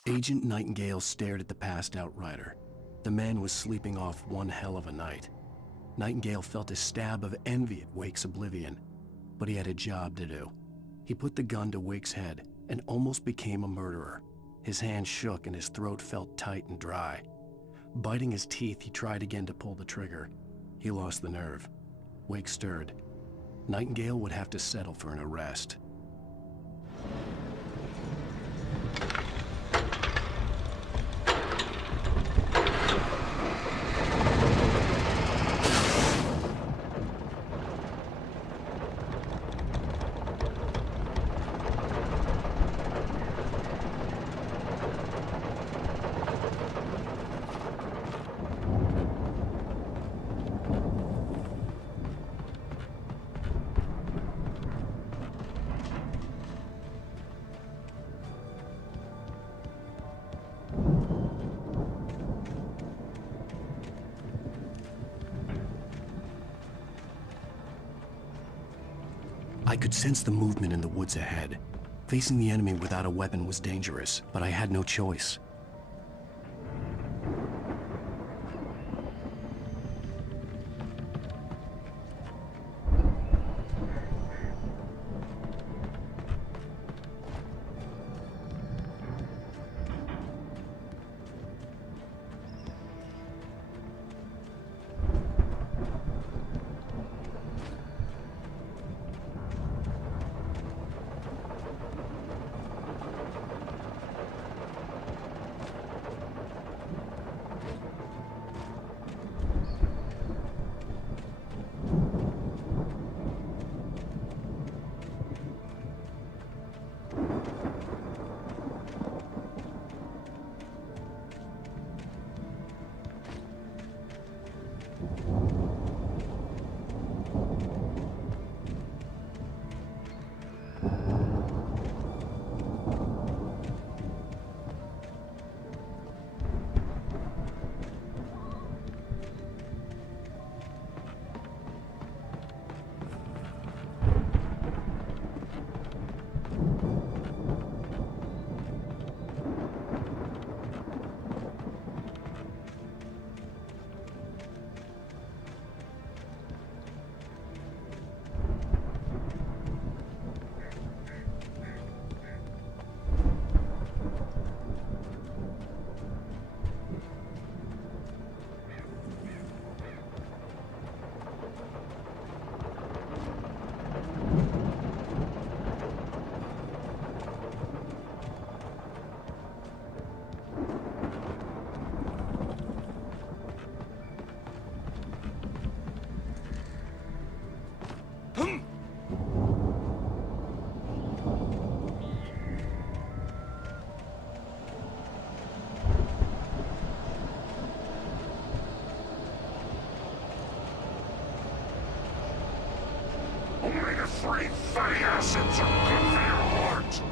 Agent Nightingale stared at the passed out rider. The man was sleeping off one hell of a night. Nightingale felt a stab of envy at Wake's oblivion, but he had a job to do. He put the gun to Wake's head and almost became a murderer. His hand shook and his throat felt tight and dry. Biting his teeth, he tried again to pull the trigger. He lost the nerve. Wake stirred. Nightingale would have to settle for an arrest. I could sense the movement in the woods ahead. Facing the enemy without a weapon was dangerous, but I had no choice. 3 fatty acids are good for your heart.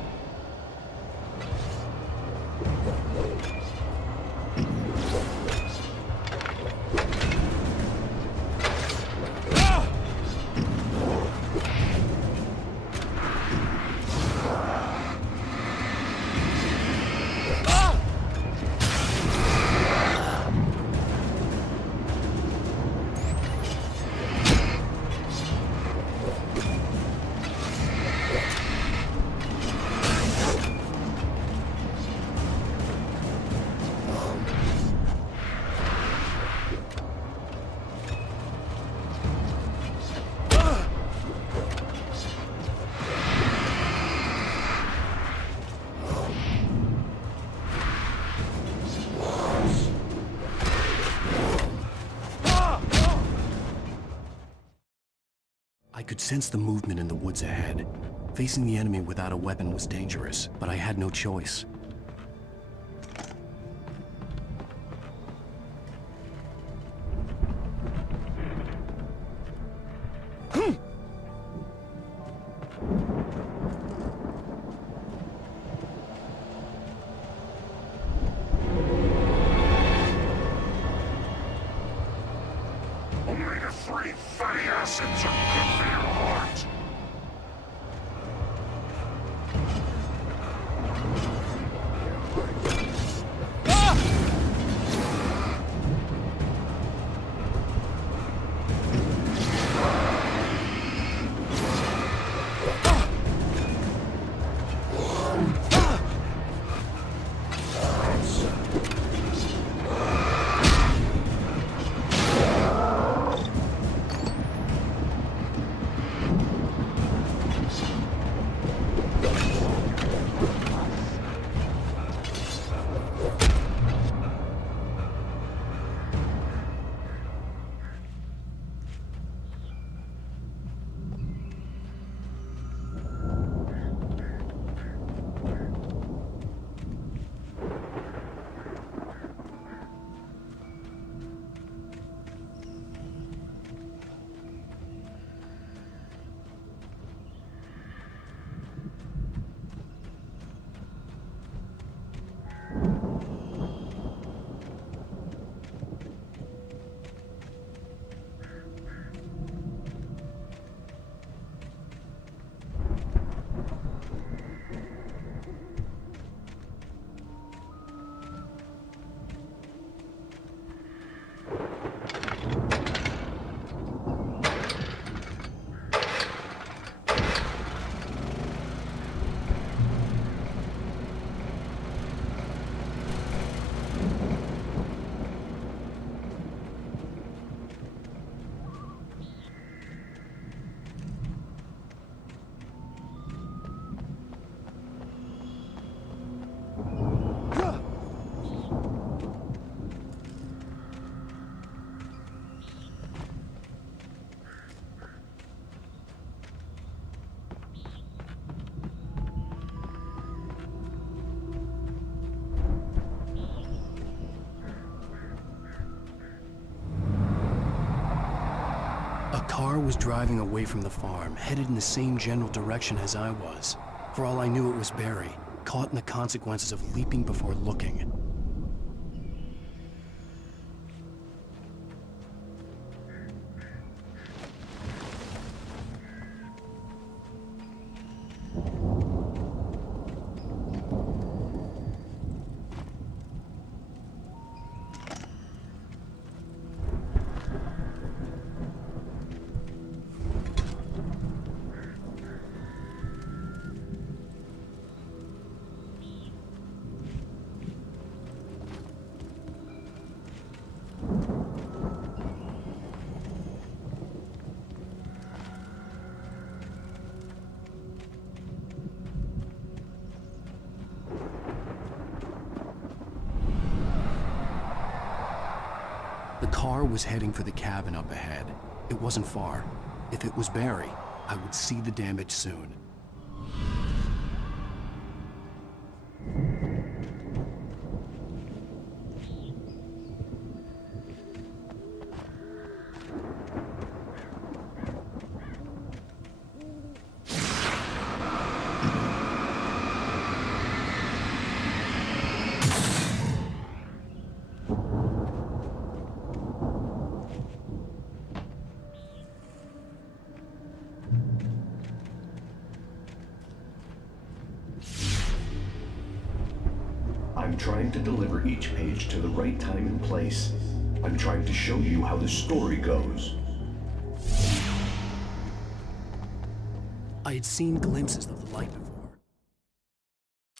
I could sense the movement in the woods ahead. Facing the enemy without a weapon was dangerous, but I had no choice. Omega-3 fatty acids are good for your heart. A car was driving away from the farm, headed in the same general direction as I was. For all I knew, it was Barry, caught in the consequences of leaping before looking. The car was heading for the cabin up ahead. It wasn't far. If it was Barry, I would see the damage soon. trying to deliver each page to the right time and place. I'm trying to show you how the story goes. I had seen glimpses of the light before.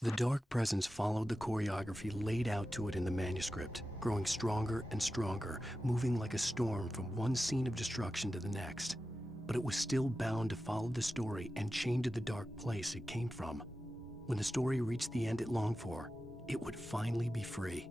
The dark presence followed the choreography laid out to it in the manuscript, growing stronger and stronger, moving like a storm from one scene of destruction to the next. But it was still bound to follow the story and chained to the dark place it came from. When the story reached the end it longed for, it would finally be free.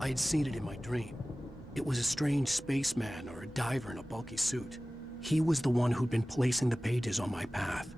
I had seen it in my dream. It was a strange spaceman or a diver in a bulky suit. He was the one who'd been placing the pages on my path.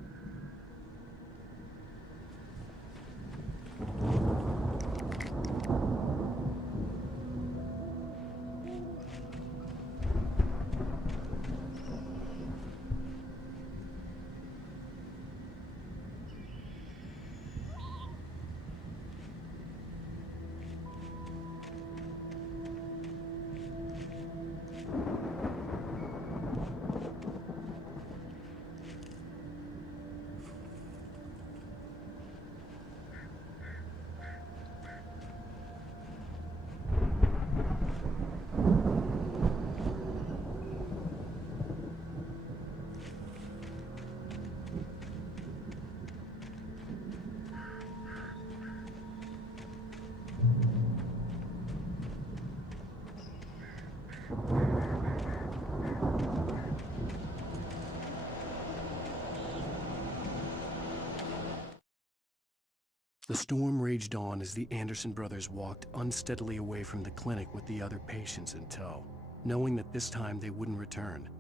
The storm raged on as the Anderson brothers walked unsteadily away from the clinic with the other patients in tow, knowing that this time they wouldn't return.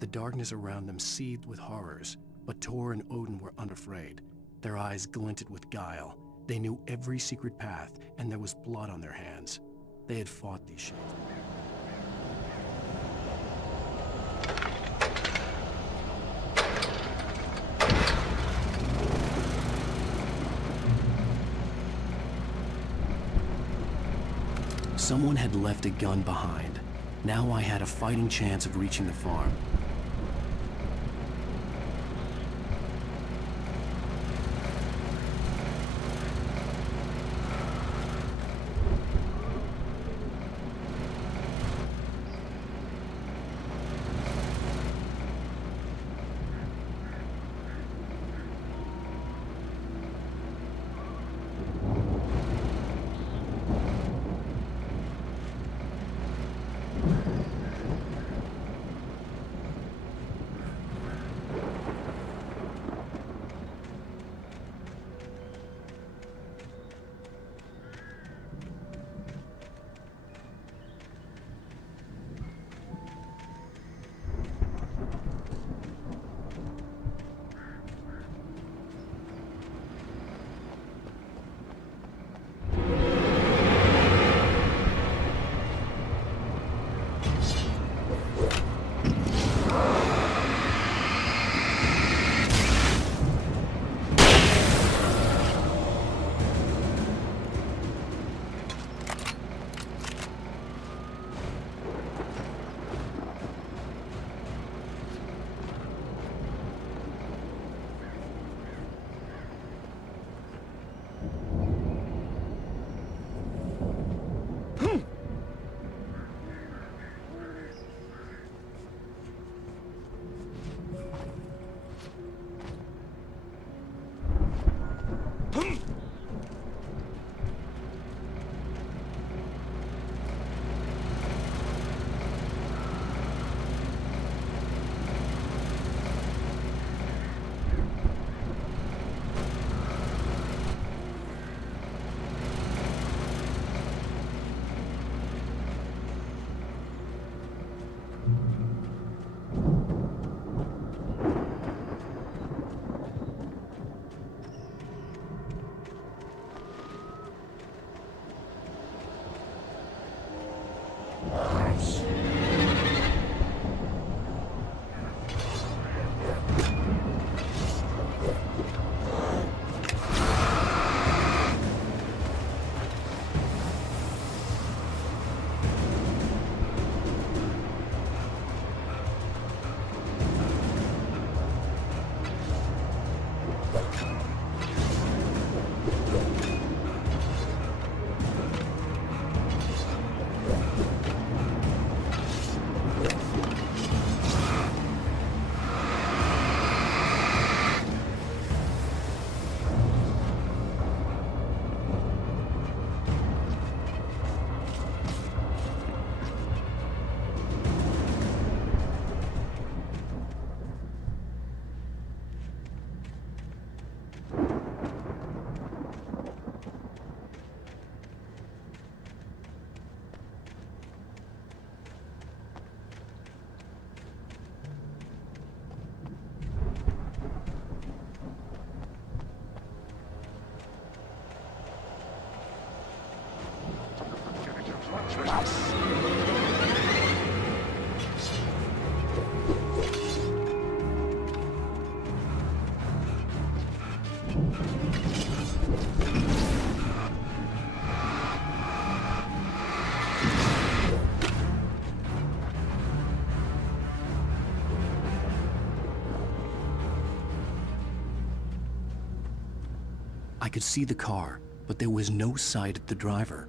The darkness around them seethed with horrors, but Tor and Odin were unafraid. Their eyes glinted with guile. They knew every secret path, and there was blood on their hands. They had fought these shit. Someone had left a gun behind. Now I had a fighting chance of reaching the farm. I could see the car, but there was no sight of the driver.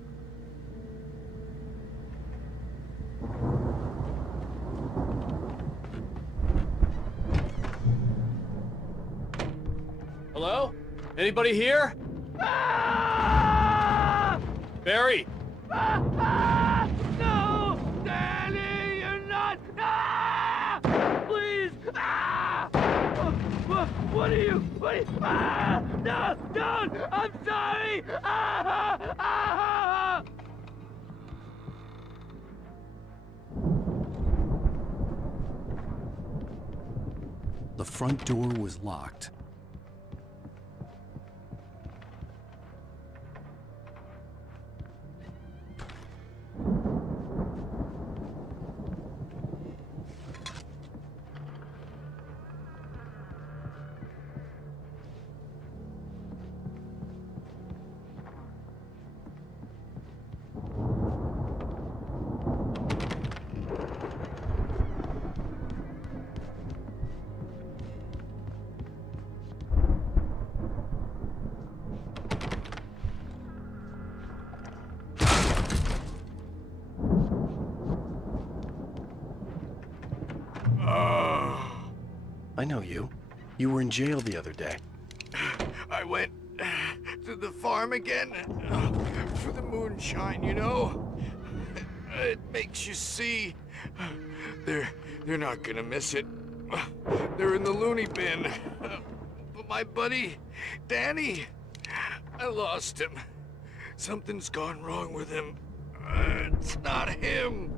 Hello? Anybody here? Barry! No! Danny, you're not! Please! What are you? No! Don't! I'm sorry! The front door was locked. I know you. You were in jail the other day. I went to the farm again for the moonshine, you know? It makes you see. They're not gonna miss it. They're in the loony bin. But my buddy, Danny, I lost him. Something's gone wrong with him. It's not him.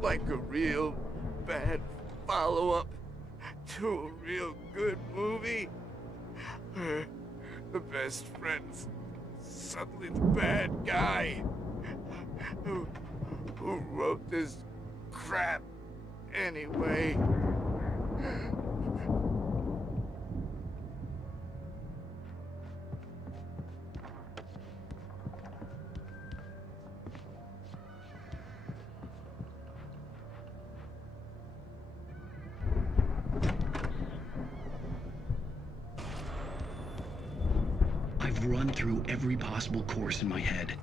Like a real bad follow-up to a real good movie. The best friend's suddenly the bad guy. Who wrote this crap anyway? I've run through every possible course in my head.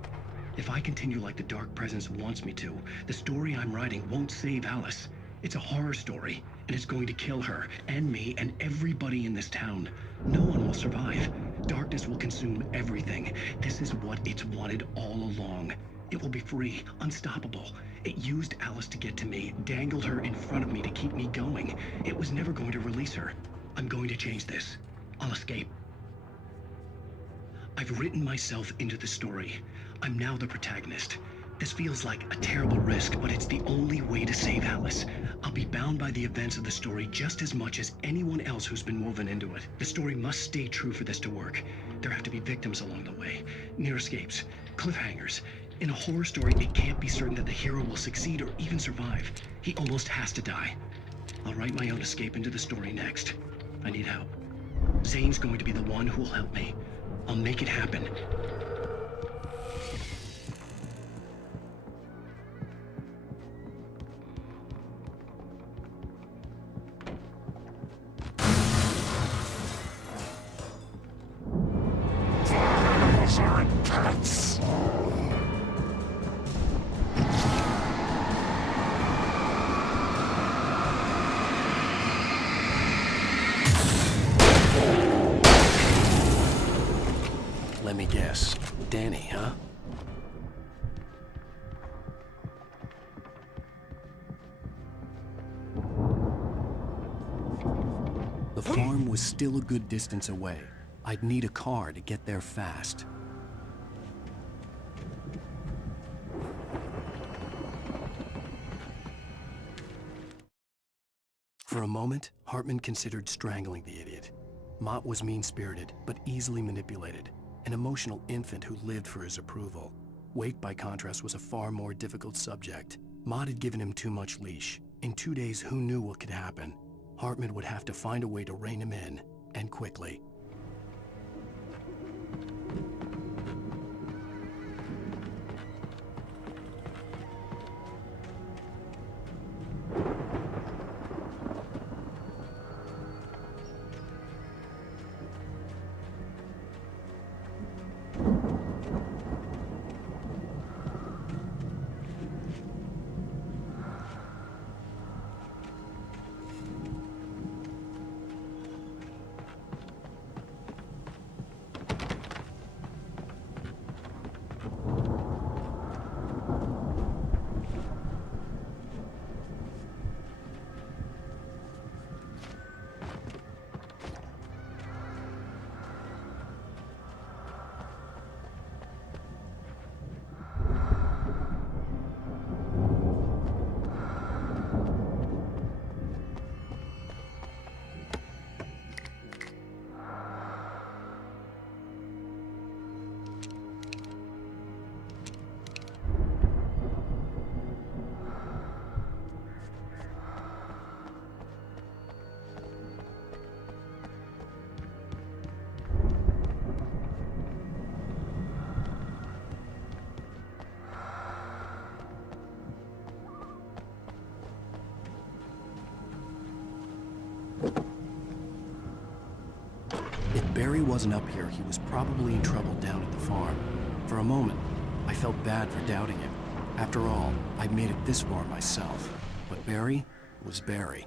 If I continue like the Dark Presence wants me to, the story I'm writing won't save Alice. It's a horror story, and it's going to kill her, and me, and everybody in this town. No one will survive. Darkness will consume everything. This is what it's wanted all along. It will be free, unstoppable. It used Alice to get to me, dangled her in front of me to keep me going. It was never going to release her. I'm going to change this. I'll escape. I've written myself into the story. I'm now the protagonist. This feels like a terrible risk, but it's the only way to save Alice. I'll be bound by the events of the story just as much as anyone else who's been woven into it. The story must stay true for this to work. There have to be victims along the way, near escapes, cliffhangers. In a horror story, it can't be certain that the hero will succeed or even survive. He almost has to die. I'll write my own escape into the story next. I need help. Zane's going to be the one who will help me. I'll make it happen. These are intense. Let me guess. Danny, huh? The farm was still a good distance away. I'd need a car to get there fast. For a moment, Hartman considered strangling the idiot. Mott was mean-spirited, but easily manipulated. An emotional infant who lived for his approval. Wake, by contrast, was a far more difficult subject. Maud had given him too much leash. In 2 days, who knew what could happen? Hartman would have to find a way to rein him in, and quickly. If Barry wasn't up here, he was probably in trouble down at the farm. For a moment, I felt bad for doubting him. After all, I'd made it this far myself. But Barry was Barry.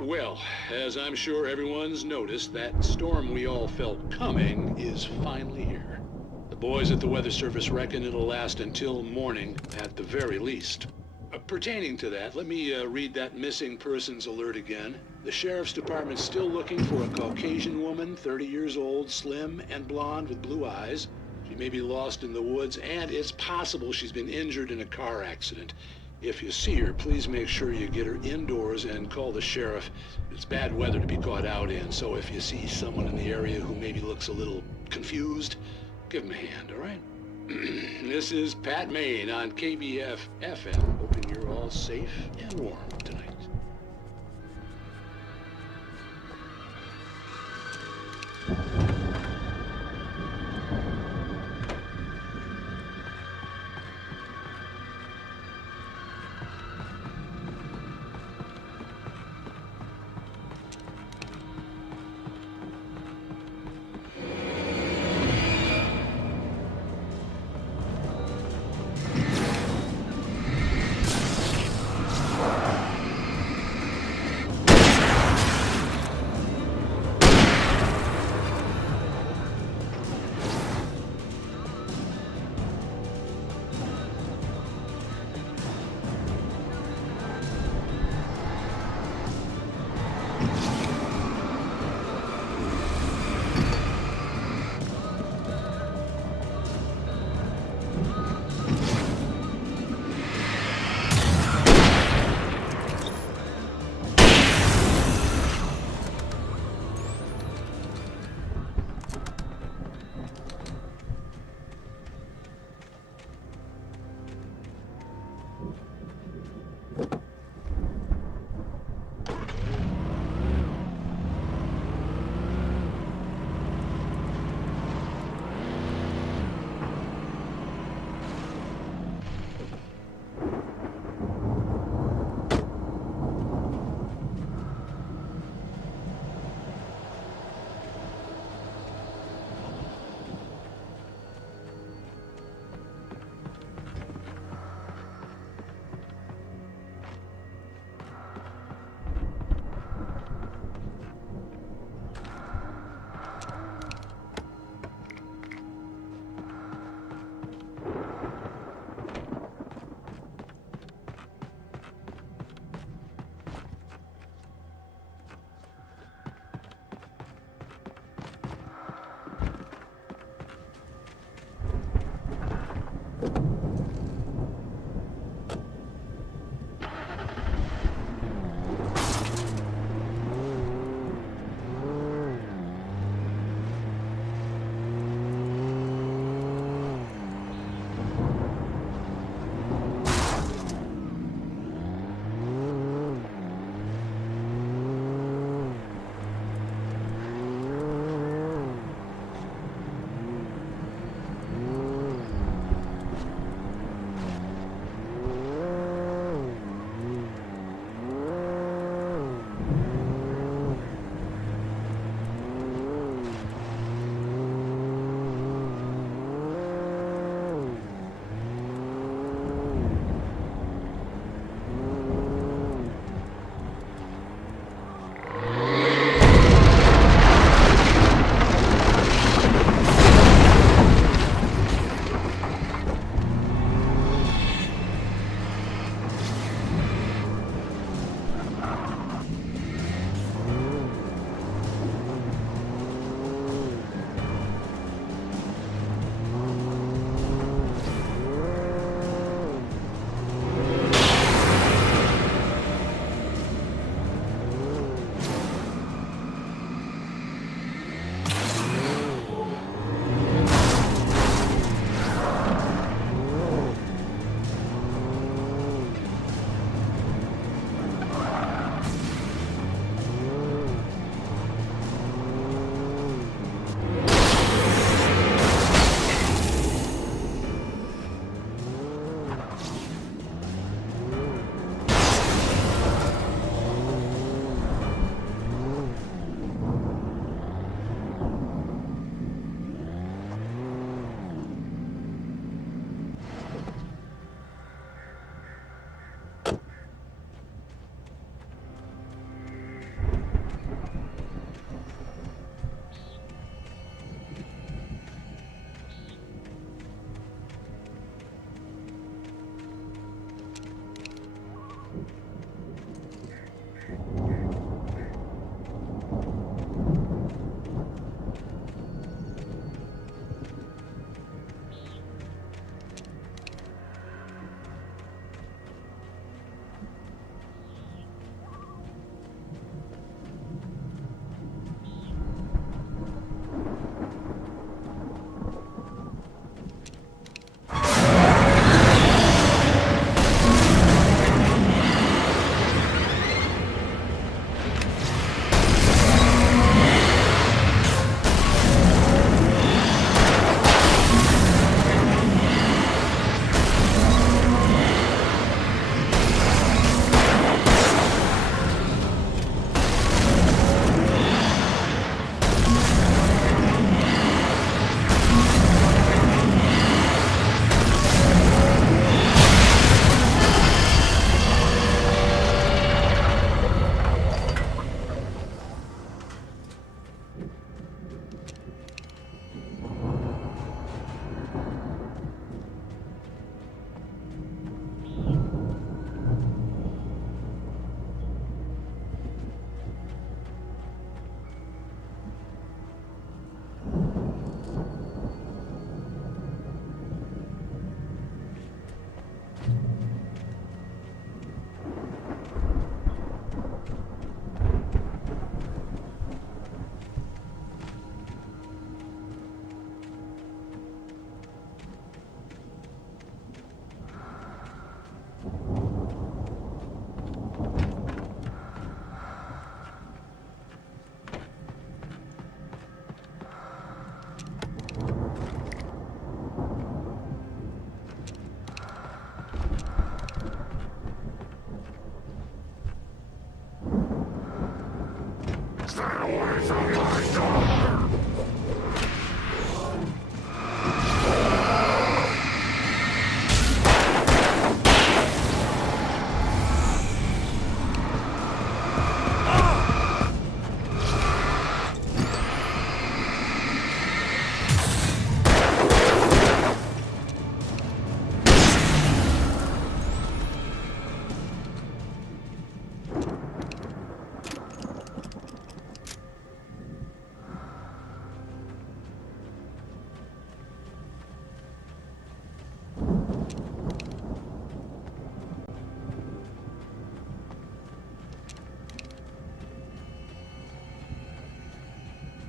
Well, as I'm sure everyone's noticed, that storm we all felt coming is finally here. The boys at the Weather Service reckon it'll last until morning at the very least. Pertaining to that, let me read that missing persons alert again. The Sheriff's Department's still looking for a Caucasian woman, 30 years old, slim and blonde with blue eyes. She may be lost in the woods, and it's possible she's been injured in a car accident. If you see her, please make sure you get her indoors and call the sheriff. It's bad weather to be caught out in, so if you see someone in the area who maybe looks a little confused, give him a hand, all right? This is Pat Maine on KBF FM, hoping you're all safe and warm tonight.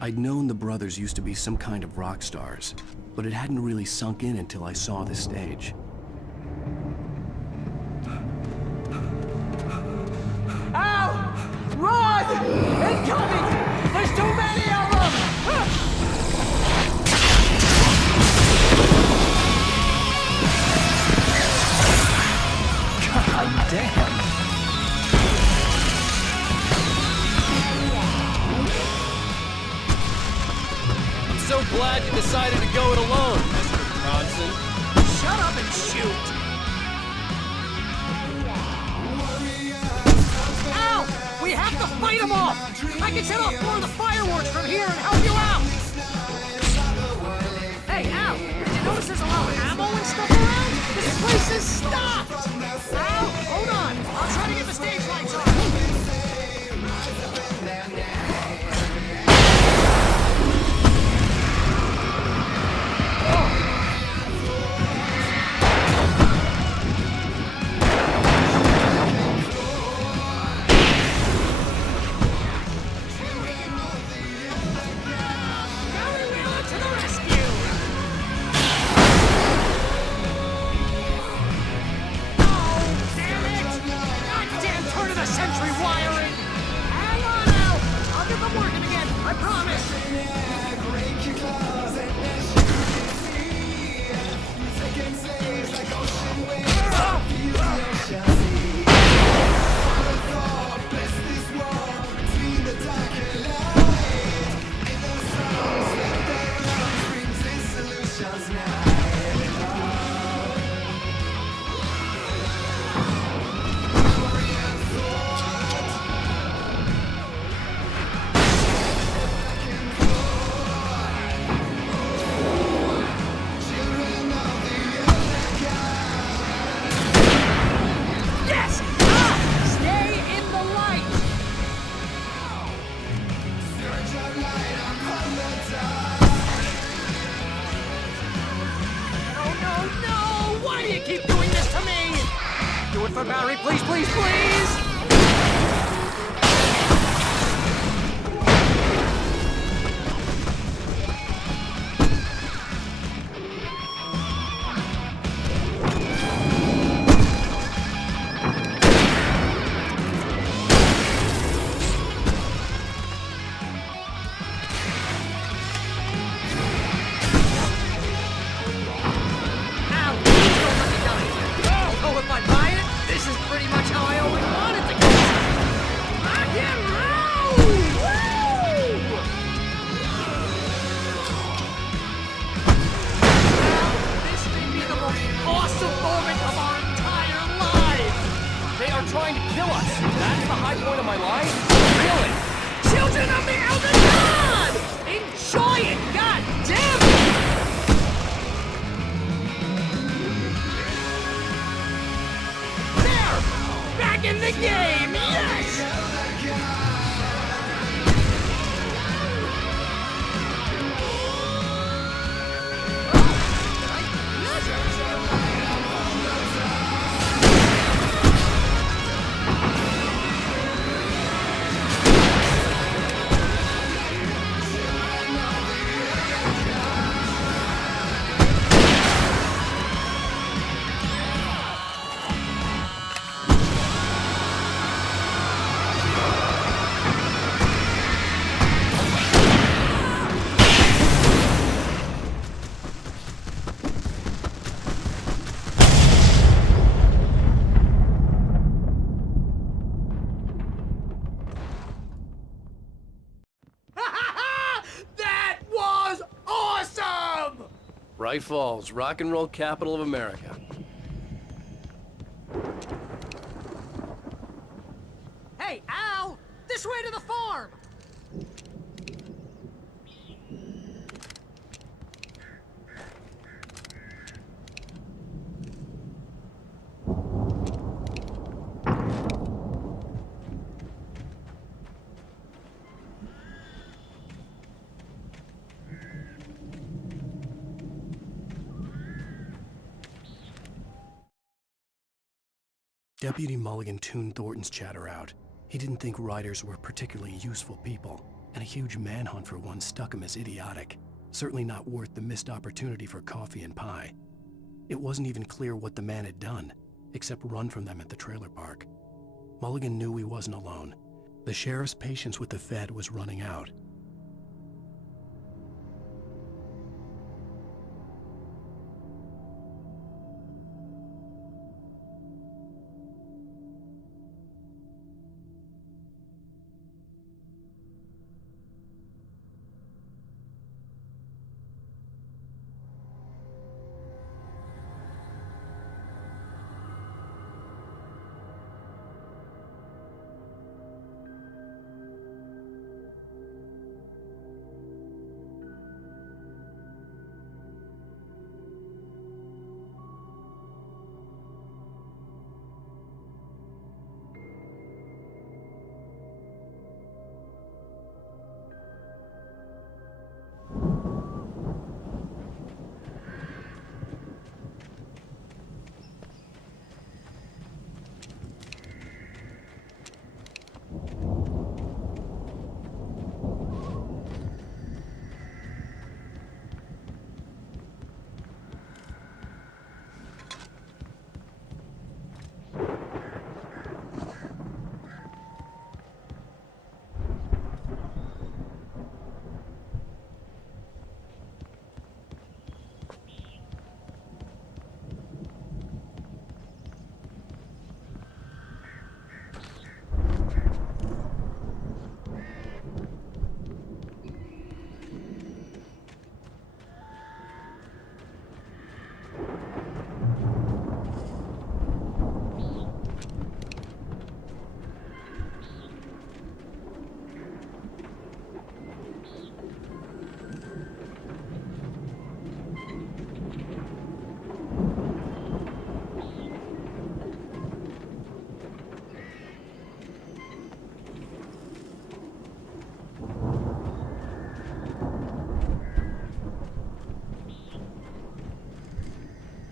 I'd known the brothers used to be some kind of rock stars, but it hadn't really sunk in until I saw the stage. Al! Run! Incoming! There's too many of them! God damn! I'm so glad you decided to go it alone, Mr. Bronson. Shut up and shoot! Al! We have to fight them off! I can set off more of the fireworks from here and help you out! Hey, Al! Did you notice there's a lot of ammo and stuff around? This place is stopped! Al, hold on! I'll try to get the stage lights on! For Barry, please, please, please! Trying to kill us. That's the high point of my life? Really? Children of the Elder God! Enjoy it, God damn it! There! Back in the game! Yes! Bright Falls, rock and roll capital of America. Hey, Al! This way to the farm! Deputy Mulligan tuned Thornton's chatter out. He didn't think riders were particularly useful people. and a huge manhunt for one struck him as idiotic. Certainly not worth the missed opportunity for coffee and pie. It wasn't even clear what the man had done, except run from them at the trailer park. Mulligan knew he wasn't alone. The sheriff's patience with the Fed was running out.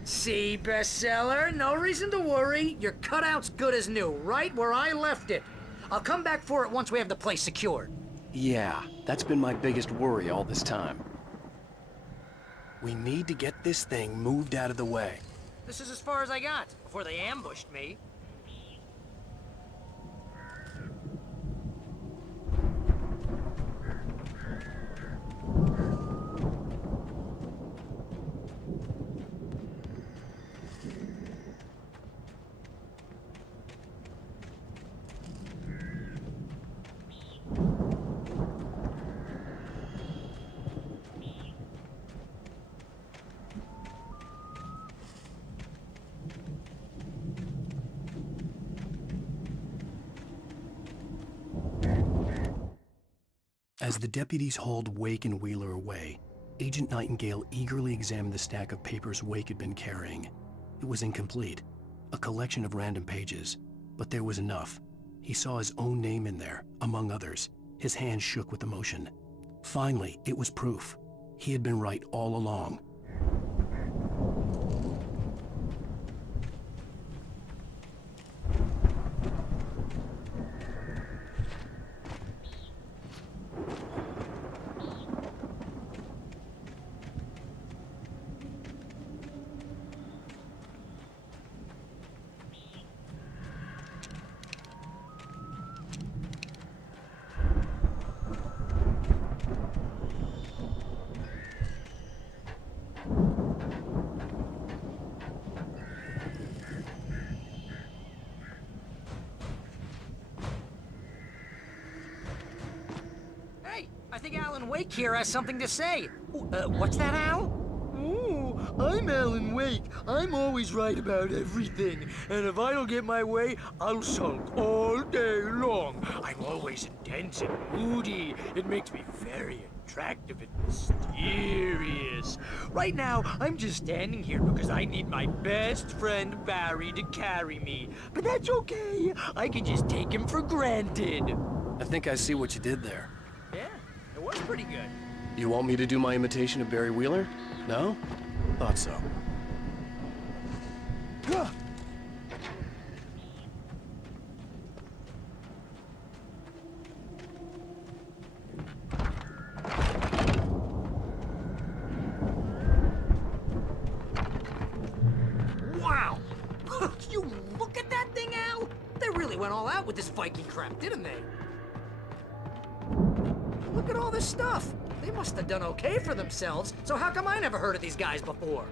See, bestseller? No reason to worry. Your cutout's good as new, right where I left it. I'll come back for it once we have the place secured. Yeah, that's been my biggest worry all this time. We need to get this thing moved out of the way. This is as far as I got before they ambushed me. As the deputies hauled Wake and Wheeler away, Agent Nightingale eagerly examined the stack of papers Wake had been carrying. It was incomplete, a collection of random pages, but there was enough. He saw his own name in there, among others. His hands shook with emotion. Finally, it was proof. He had been right all along. I think Alan Wake here has something to say. What's that, Al? Ooh, I'm Alan Wake. I'm always right about everything. And if I don't get my way, I'll sulk all day long. I'm always intense and moody. It makes me very attractive and mysterious. Right now, I'm just standing here because I need my best friend Barry to carry me. But that's okay. I can just take him for granted. I think I see what you did there. Yeah, it was pretty good. You want me to do my imitation of Barry Wheeler? No? Thought so. you look at that thing, Al? They really went all out with this Viking crap, didn't they? Look at all this stuff. They must have done okay for themselves, so how come I never heard of these guys before?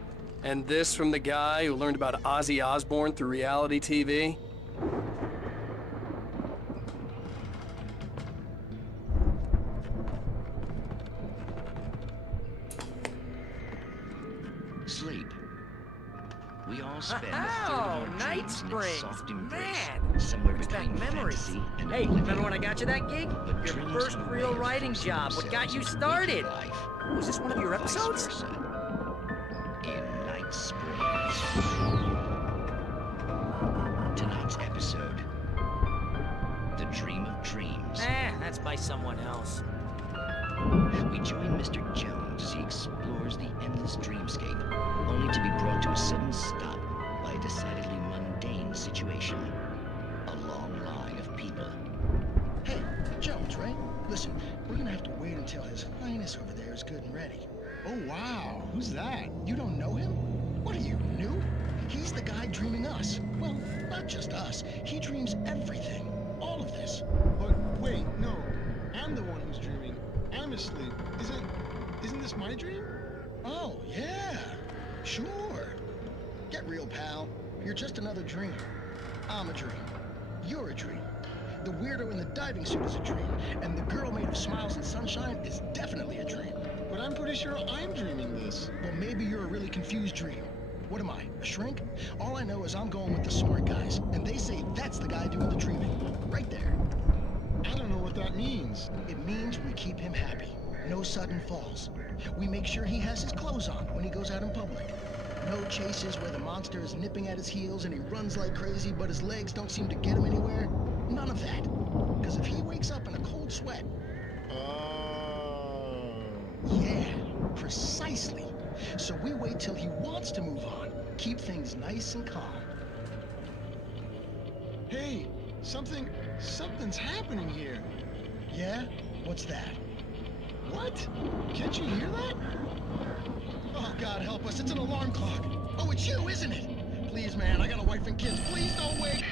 And this from the guy who learned about Ozzy Osbourne through reality TV? Sleep. We all spend a third Oh, of our Night dreams in its Springs. soft embrace, Man, somewhere brings back between memories. fantasy and Hey, oblivion. remember when I got you that gig? But Your dreams first are a real way of writing forcing job. What got themselves you into started? waking life, Was this one of your or vice episodes? versa. In Night Springs. Tonight's episode, The Dream of Dreams. That's by someone else. We join Mr. Jones as he explores the endless dreamscape, only to be brought to a sudden stop by a decidedly mundane situation. A long line of people. Hey, Jones, right? Listen, we're gonna have to wait until His Highness over there is good and ready. Oh, wow. Who's that? You don't know him? What are you, new? He's the guy dreaming us. Well, not just us. He dreams everything. All of this. But wait, no. I'm the one who's dreaming. I'm asleep. Isn't this my dream? Oh, yeah. Sure. Get real, pal. You're just another dream. I'm a dream. You're a dream. The weirdo in the diving suit is a dream. And the girl made of smiles and sunshine is definitely a dream. But I'm pretty sure I'm dreaming this. Well, maybe you're a really confused dream. What am I, a shrink? All I know is I'm going with the smart guys, and they say that's the guy doing the dreaming. Right there. I don't know what that means. It means we keep him happy. No sudden falls. We make sure he has his clothes on when he goes out in public. No chases where the monster is nipping at his heels and he runs like crazy, but his legs don't seem to get him anywhere. None of that. Because if he wakes up in a cold sweat... Yeah, precisely. So we wait till he wants to move on. Keep things nice and calm. Hey, something's happening here. Yeah? What's that? What? Can't you hear that? Oh, God help us, it's an alarm clock. Oh, it's you, isn't it? Please, man, I got a wife and kids. Please don't wake.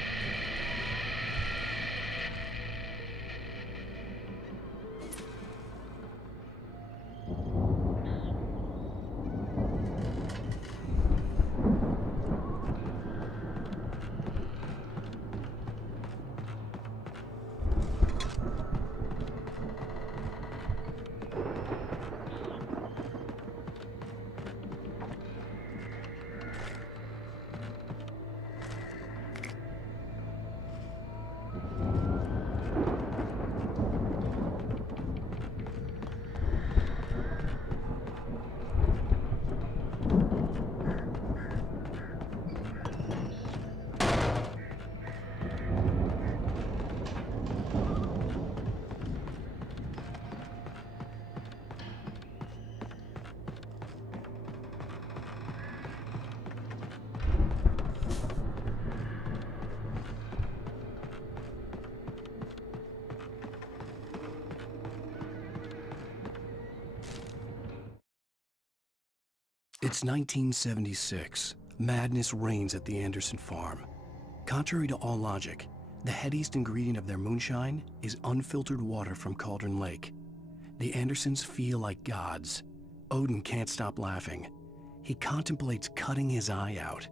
It's 1976. Madness reigns at the Anderson farm. Contrary to all logic, the headiest ingredient of their moonshine is unfiltered water from Cauldron Lake. The Andersons feel like gods. Odin can't stop laughing. He contemplates cutting his eye out.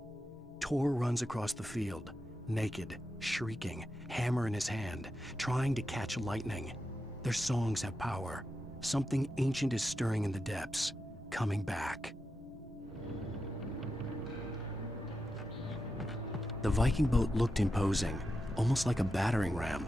Tor runs across the field, naked, shrieking, hammer in his hand, trying to catch lightning. Their songs have power. Something ancient is stirring in the depths, coming back. The Viking boat looked imposing, almost like a battering ram.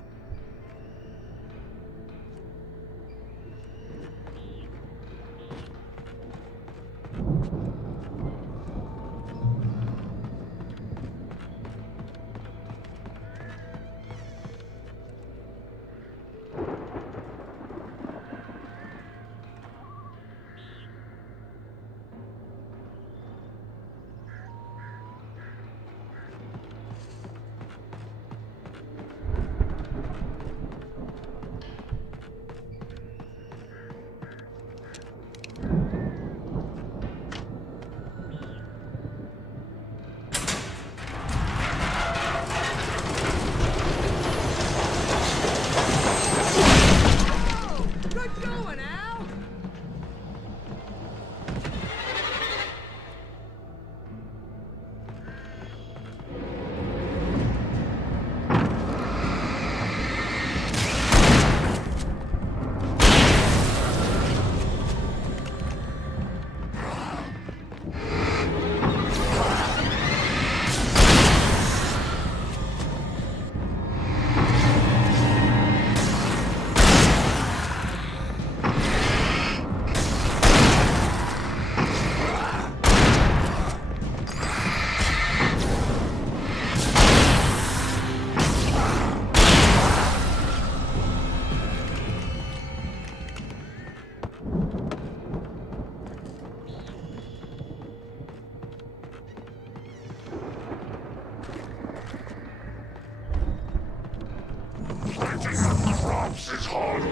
This is hard work.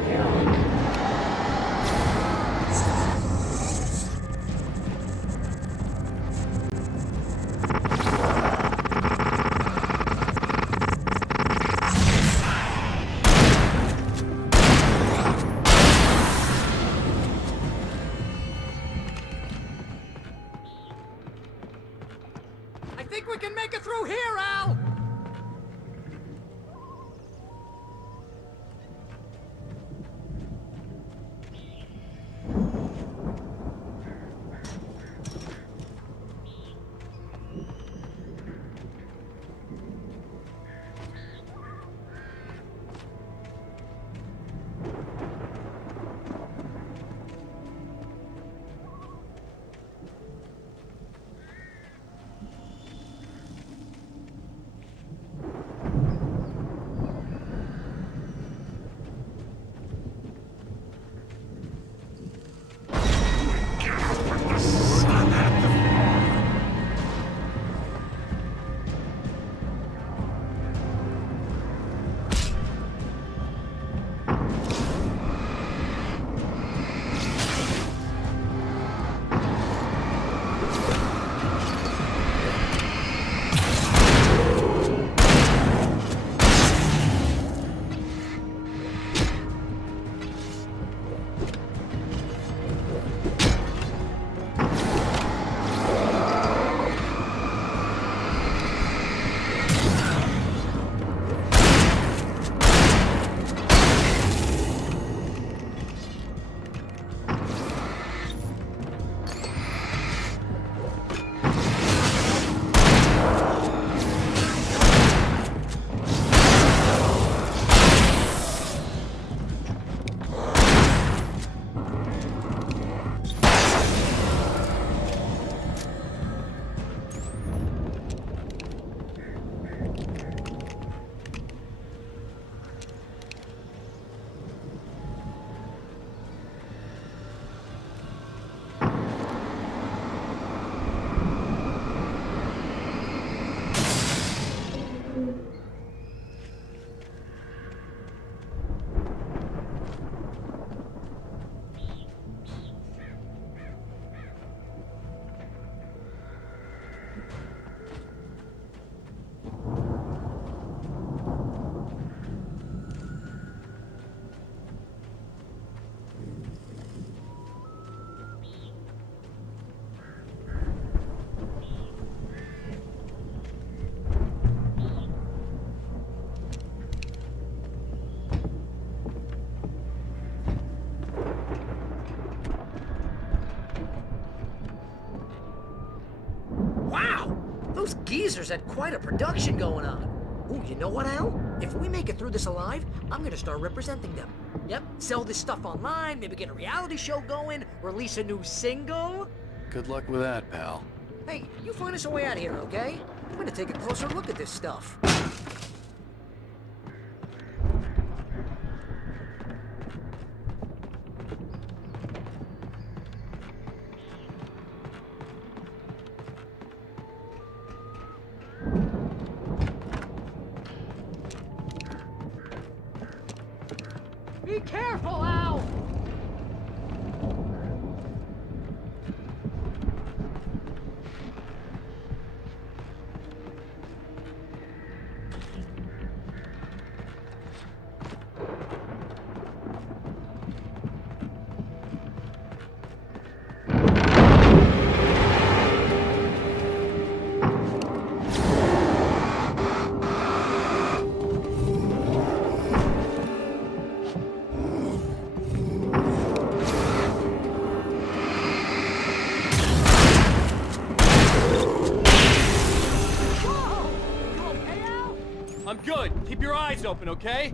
I think we can make it through here, Al! Those geezers had quite a production going on. Ooh, you know what, Al? If we make it through this alive, I'm gonna start representing them. Yep, sell this stuff online, maybe get a reality show going, release a new single. Good luck with that, pal. Hey, you find us a way out of here, okay? I'm gonna take a closer look at this stuff. Be careful, Al! I'm good. Keep your eyes open, okay?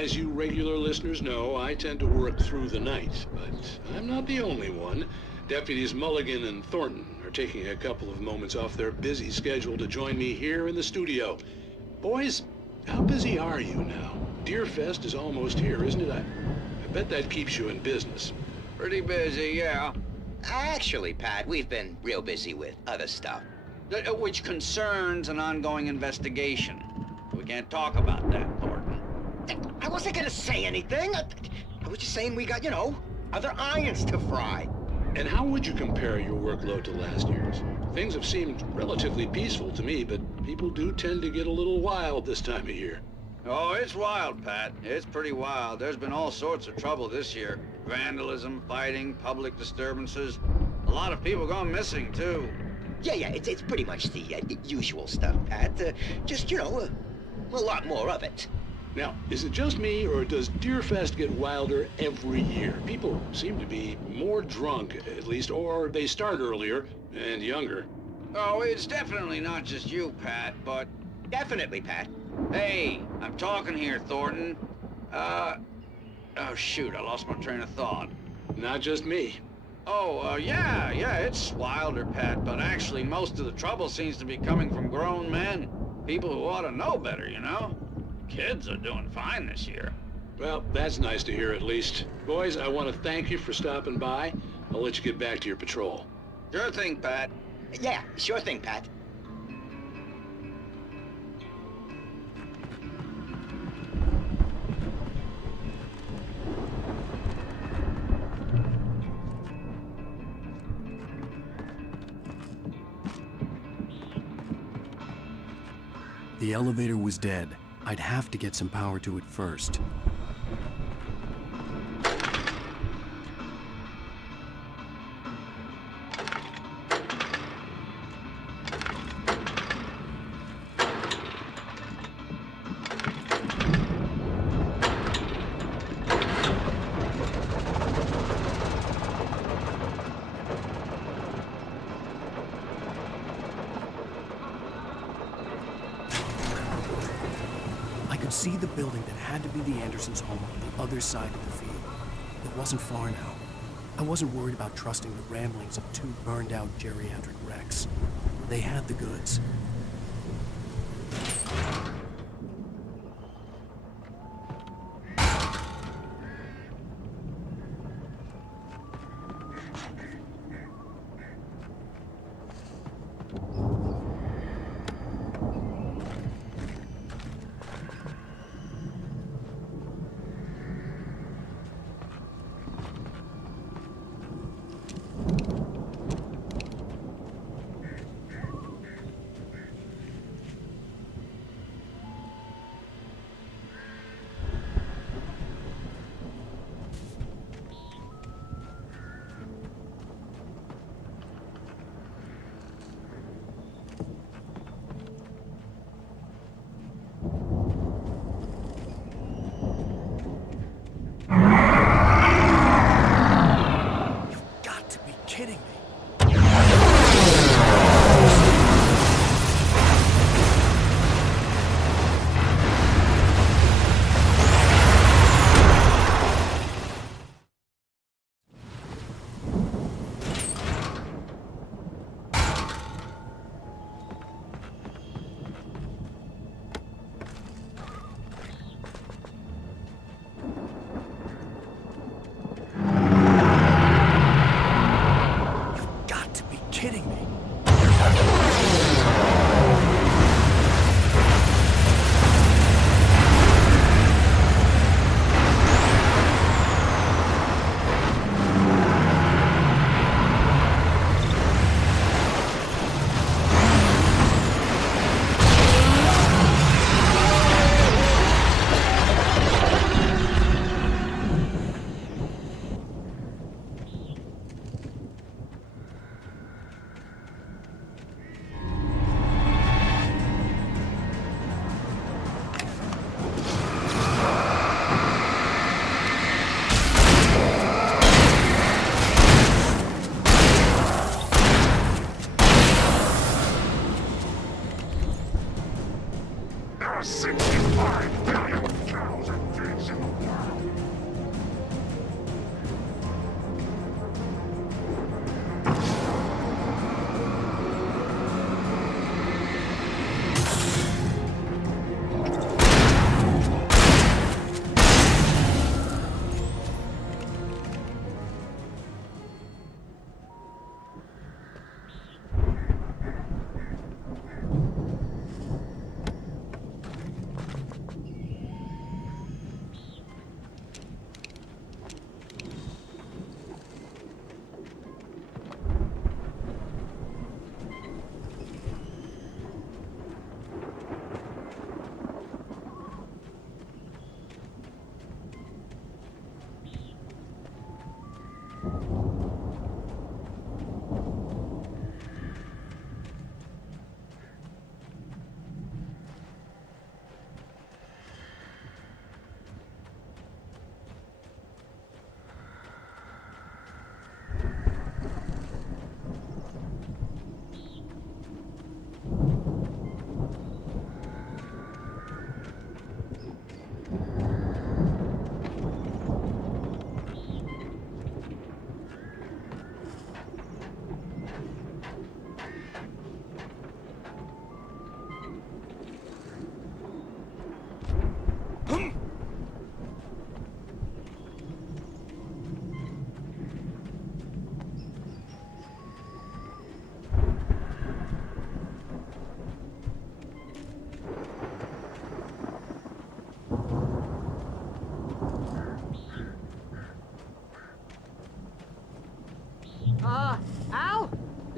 As you regular listeners know, I tend to work through the night, but I'm not the only one. Deputies Mulligan and Thornton are taking a couple of moments off their busy schedule to join me here in the studio. Boys, how busy are you now? Deerfest is almost here, isn't it? I bet that keeps you in business. Pretty busy, yeah. Actually, Pat, we've been real busy with other stuff, which concerns an ongoing investigation. We can't talk about that, Thornton. I wasn't gonna say anything. I was just saying we got, you know, other irons to fry. And how would you compare your workload to last year's? Things have seemed relatively peaceful to me, but people do tend to get a little wild this time of year. Oh, it's wild, Pat. It's pretty wild. There's been all sorts of trouble this year. Vandalism, fighting, public disturbances. A lot of people gone missing, too. Yeah, it's pretty much the usual stuff, Pat. Just, you know, a lot more of it. Now, is it just me, or does Deerfest get wilder every year? People seem to be more drunk, at least, or they start earlier and younger. Oh, it's definitely not just you, Pat, but... Definitely, Pat. Hey, I'm talking here, Thornton. Oh, shoot, I lost my train of thought. Not just me. Oh, yeah, it's wilder, Pat, but actually most of the trouble seems to be coming from grown men. People who ought to know better, you know? Kids are doing fine this year. Well, that's nice to hear at least. Boys, I want to thank you for stopping by. I'll let you get back to your patrol. Sure thing, Pat. Yeah, sure thing, Pat. The elevator was dead. I'd have to get some power to it first. See the building that had to be the Andersons' home on the other side of the field. It wasn't far now. I wasn't worried about trusting the ramblings of two burned-out geriatric wrecks. They had the goods.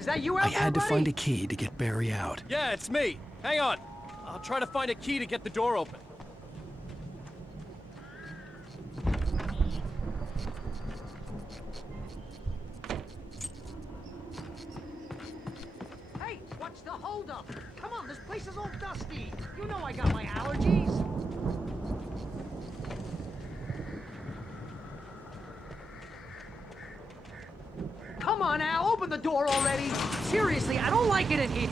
Is that you out I there, had to buddy? find a key to get Barry out. Yeah, it's me. Hang on. I'll try to find a key to get the door open. Hey, what's the holdup? Come on, this place is all dusty. You know I got my allergies. Come on, Al, open the door already. Seriously, I don't like it in here.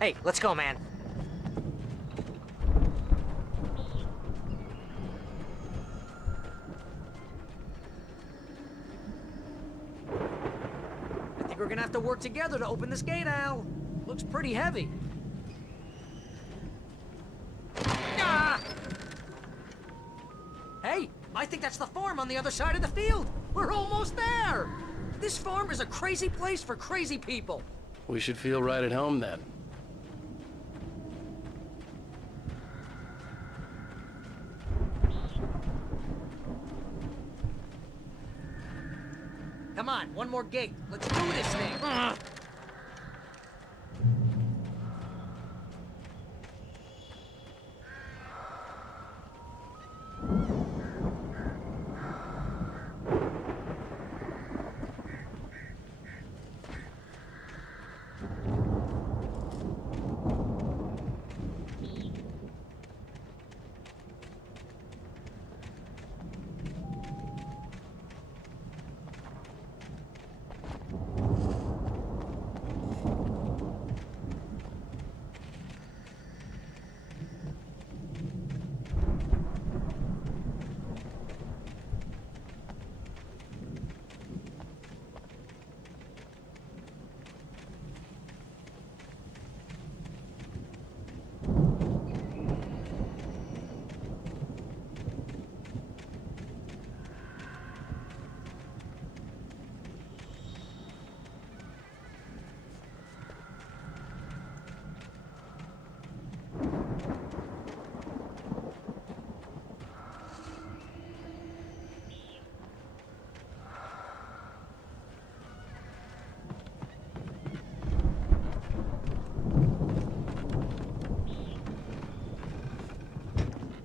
Hey, let's go, man. I think we're gonna have to work together to open this gate, Al. Looks pretty heavy. Ah! Hey, I think that's the farm on the other side of the field. We're almost there. This farm is a crazy place for crazy people. We should feel right at home then. Come on, one more gate. Let's do this thing.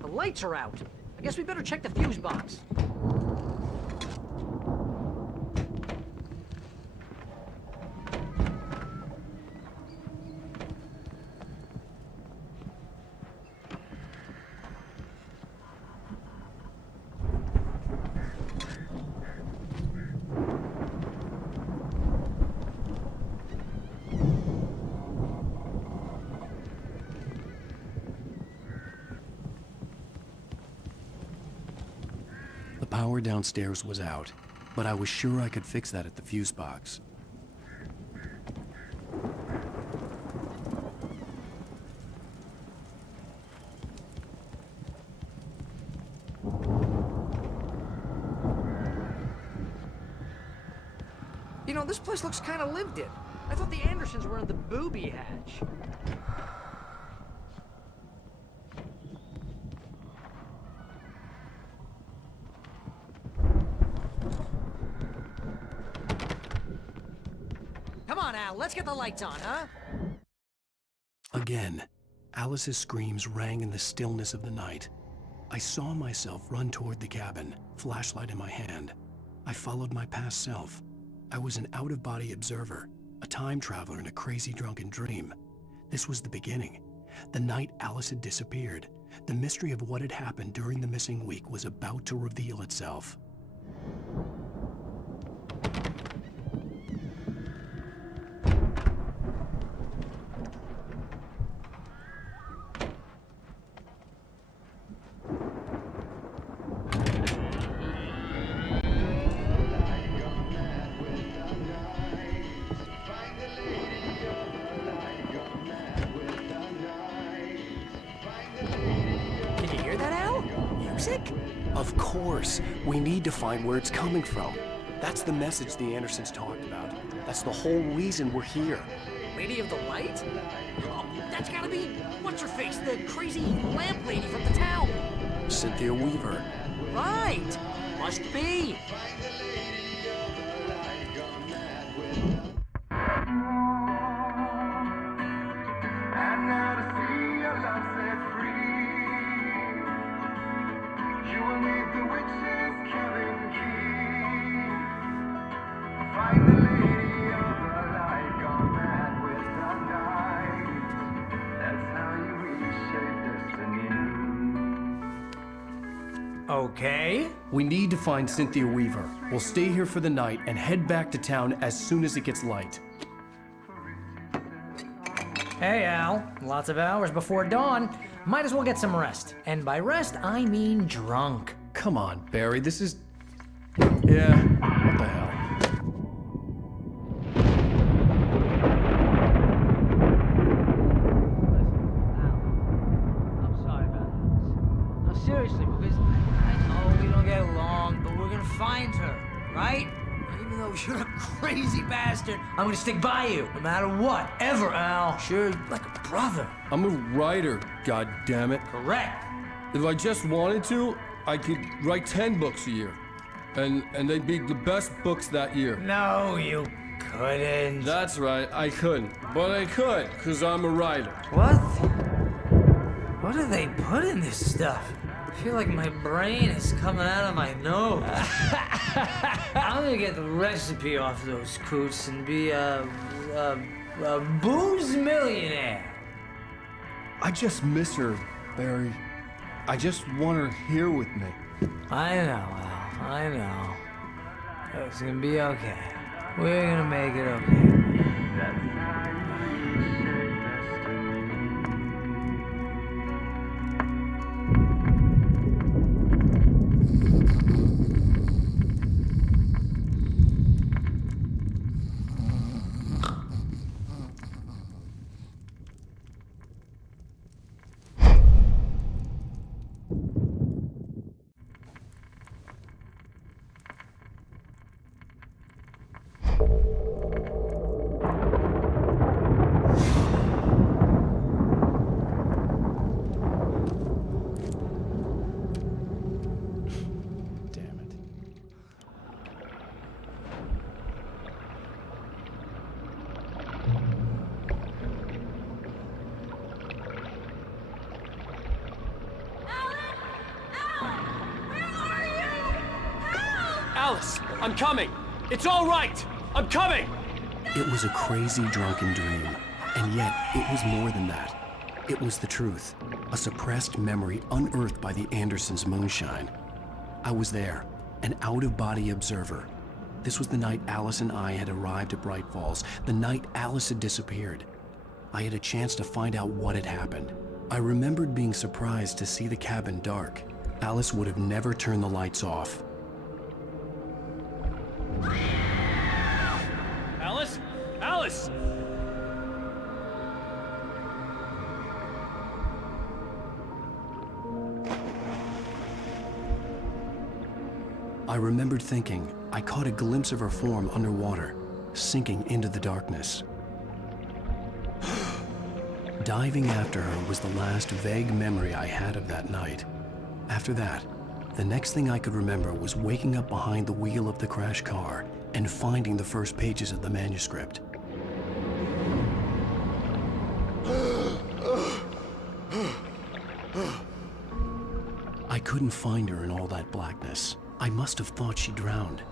The lights are out. I guess we better check the fuse box. The power downstairs was out, but I was sure I could fix that at the fuse box. You know, this place looks kind of lived in. I thought the Andersons were in the booby hatch. Come on, Al, let's get the lights on, huh? Again, Alice's screams rang in the stillness of the night. I saw myself run toward the cabin, flashlight in my hand. I followed my past self. I was an out-of-body observer, a time traveler in a crazy drunken dream. This was the beginning. The night Alice had disappeared. The mystery of what had happened during the missing week was about to reveal itself. Can you hear that, Al? Music? Of course. We need to find where it's coming from. That's the message the Andersons talked about. That's the whole reason we're here. Lady of the Light? Oh, that's gotta be, what's-her-face, the crazy lamp lady from the town. Cynthia Weaver. Right! Must be. Okay. We need to find Cynthia Weaver. We'll stay here for the night and head back to town as soon as it gets light. Hey, Al. Lots of hours before dawn. Might as well get some rest. And by rest, I mean drunk. Come on, Barry, this is... Yeah, what the hell? I'm sorry about this. No, seriously, because I know we don't get along, but we're gonna find her, right? Even though you're a crazy bastard, I'm gonna stick by you, no matter what, ever, Al. Sure, like a brother. I'm a writer, goddammit. Correct. If I just wanted to, I could write 10 books a year. And they'd be the best books that year. No, you couldn't. That's right, I couldn't. But I could, because I'm a writer. What? What do they put in this stuff? I feel like my brain is coming out of my nose. I'm gonna get the recipe off those coots and be a booze millionaire. I just miss her, Barry. I just want her here with me. I know, Al. I know. It's gonna be okay. We're gonna make it okay. Alice, I'm coming. It's all right. I'm coming. It was a crazy, drunken dream, and yet it was more than that. It was the truth, a suppressed memory unearthed by the Andersons' moonshine. I was there, an out-of-body observer. This was the night Alice and I had arrived at Bright Falls, the night Alice had disappeared. I had a chance to find out what had happened. I remembered being surprised to see the cabin dark. Alice would have never turned the lights off. Alice? Alice! I remembered thinking I caught a glimpse of her form underwater, sinking into the darkness. Diving after her was the last vague memory I had of that night. After that, the next thing I could remember was waking up behind the wheel of the crashed car and finding the first pages of the manuscript. I couldn't find her in all that blackness. I must have thought she drowned.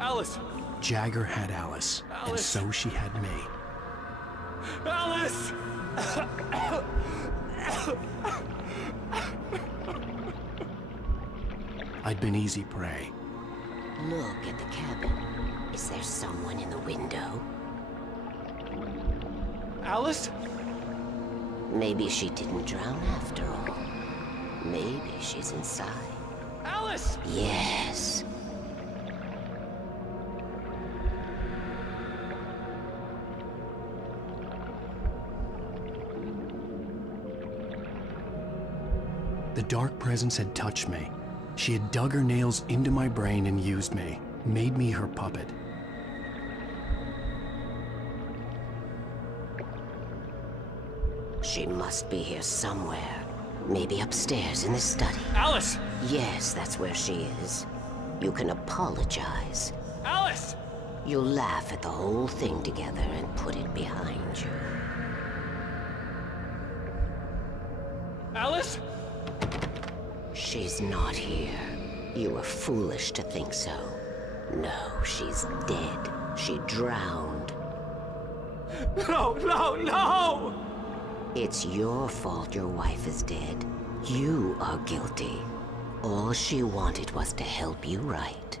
Alice! Jagger had Alice, and so she had me. Alice! I'd been easy prey. Look at the cabin. Is there someone in the window? Alice? Maybe she didn't drown after all. Maybe she's inside. Alice! Yes. The dark presence had touched me. She had dug her nails into my brain and used me, made me her puppet. She must be here somewhere. Maybe upstairs in the study. Alice! Yes, that's where she is. You can apologize. Alice! You'll laugh at the whole thing together and put it behind you. Alice? She's not here. You were foolish to think so. No, she's dead. She drowned. No, no, no! It's your fault your wife is dead. You are guilty. All she wanted was to help you right.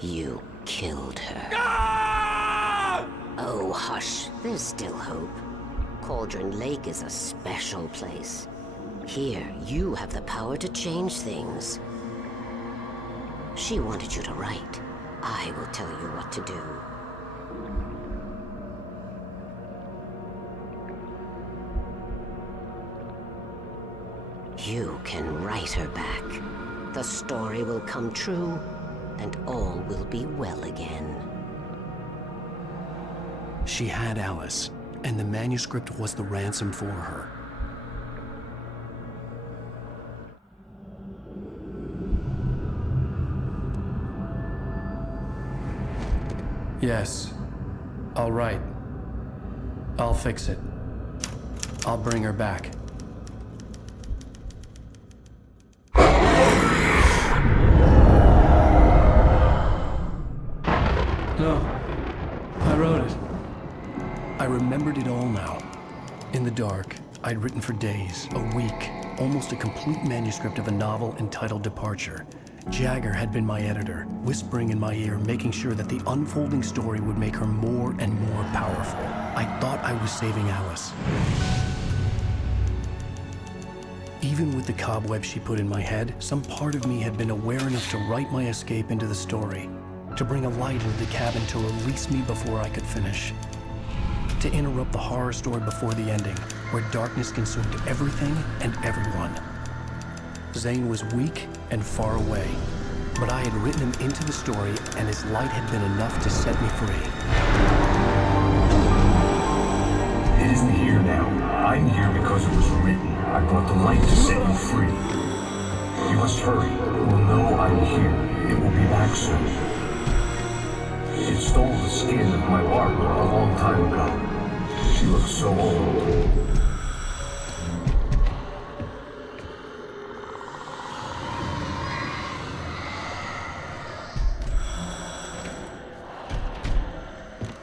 You killed her. Ah! Oh, hush. There's still hope. Cauldron Lake is a special place. Here, you have the power to change things. She wanted you to write. I will tell you what to do. You can write her back. The story will come true, and all will be well again. She had Alice, and the manuscript was the ransom for her. Yes. All right. I'll fix it. I'll bring her back. No. I wrote it. I remembered it all now. In the dark, I'd written for days, a week, almost a complete manuscript of a novel entitled Departure. Jagger had been my editor, whispering in my ear, making sure that the unfolding story would make her more and more powerful. I thought I was saving Alice. Even with the cobwebs she put in my head, some part of me had been aware enough to write my escape into the story, to bring a light into the cabin to release me before I could finish, to interrupt the horror story before the ending, where darkness consumed everything and everyone. Zane was weak and far away, but I had written him into the story, and his light had been enough to set me free. It isn't here now. I'm here because it was written. I brought the light to set you free. You must hurry. It will know I'm here. It will be back soon. It stole the skin of my Barbara a long time ago. She looks so old.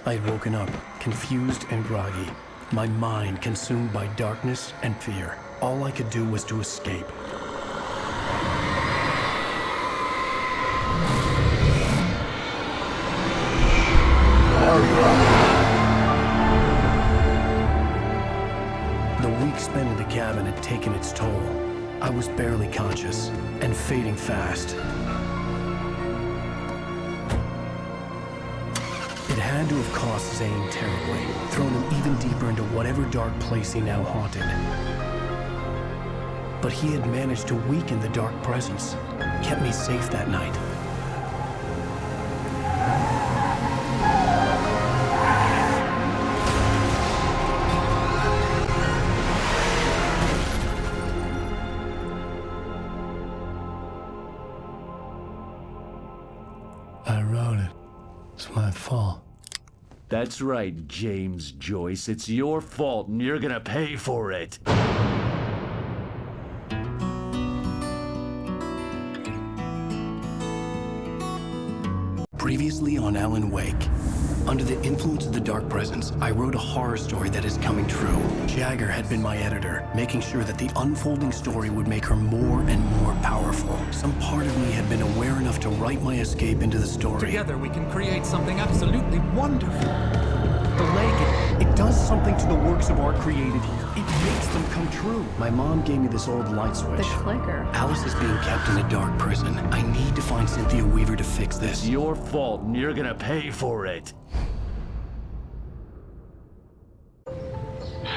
I had woken up, confused and groggy, my mind consumed by darkness and fear. All I could do was to escape. The week spent in the cabin had taken its toll. I was barely conscious and fading fast. It had to have cost Zane terribly, thrown him even deeper into whatever dark place he now haunted. But he had managed to weaken the dark presence, kept me safe that night. I wrote it. It's my fault. That's right, James Joyce. It's your fault, and you're gonna pay for it. Previously on Alan Wake. Under the influence of the dark presence, I wrote a horror story that is coming true. Jagger had been my editor, making sure that the unfolding story would make her more and more powerful. Some part of me had been aware enough to write my escape into the story. Together we can create something absolutely wonderful. The lake, it does something to the works of art created here. It makes them come true. My mom gave me this old light switch. The clicker. Alice is being kept in a dark prison. I need to find Cynthia Weaver to fix this. It's your fault, and you're gonna pay for it.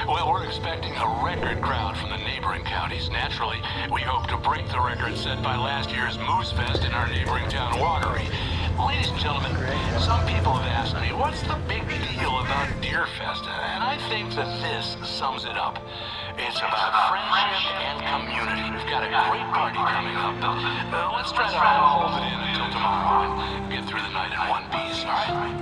Well, we're expecting a record crowd from the neighboring counties. Naturally, we hope to break the record set by last year's Moose Fest in our neighboring town, Watery. Ladies and gentlemen, some people have asked me, what's the big deal about Deer Fest? And I think that this sums it up. It's about friendship and community. We've got a great party coming up, but let's try to hold it in until tomorrow and get through the night in one piece, all right?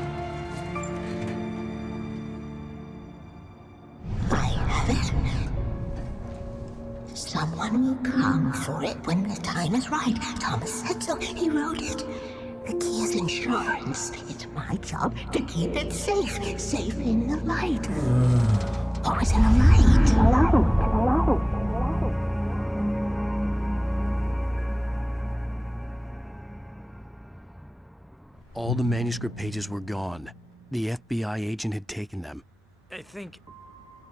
Someone will come for it when the time is right. Thomas said so. He wrote it. The key is its insurance. It's my job to keep it safe. Safe in the light. Always in the light. All the manuscript pages were gone. The FBI agent had taken them. I think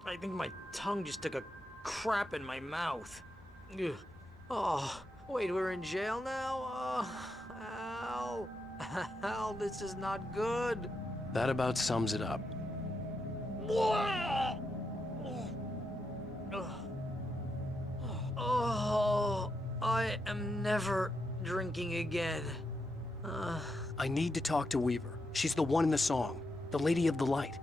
my tongue just took a crap in my mouth. Ugh. Oh, wait, we're in jail now? Oh, Al, this is not good. That about sums it up. Oh, I am never drinking again. I need to talk to Weaver. She's the one in the song. The Lady of the Light.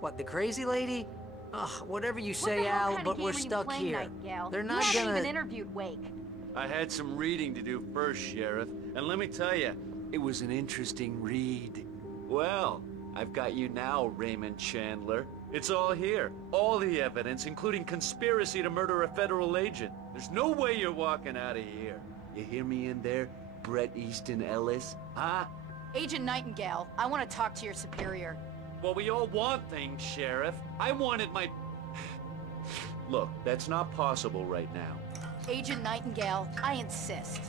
What, the crazy lady? Ugh, whatever you say, Al, but we're stuck here. They're not you haven't gonna... even interviewed Wake. I had some reading to do first, Sheriff, and let me tell you, it was an interesting read. Well, I've got you now, Raymond Chandler. It's all here. All the evidence, including conspiracy to murder a federal agent. There's no way you're walking out of here. You hear me in there, Bret Easton Ellis? Huh? Agent Nightingale, I want to talk to your superior. Well, we all want things, Sheriff. I wanted my... Look, that's not possible right now. Agent Nightingale, I insist.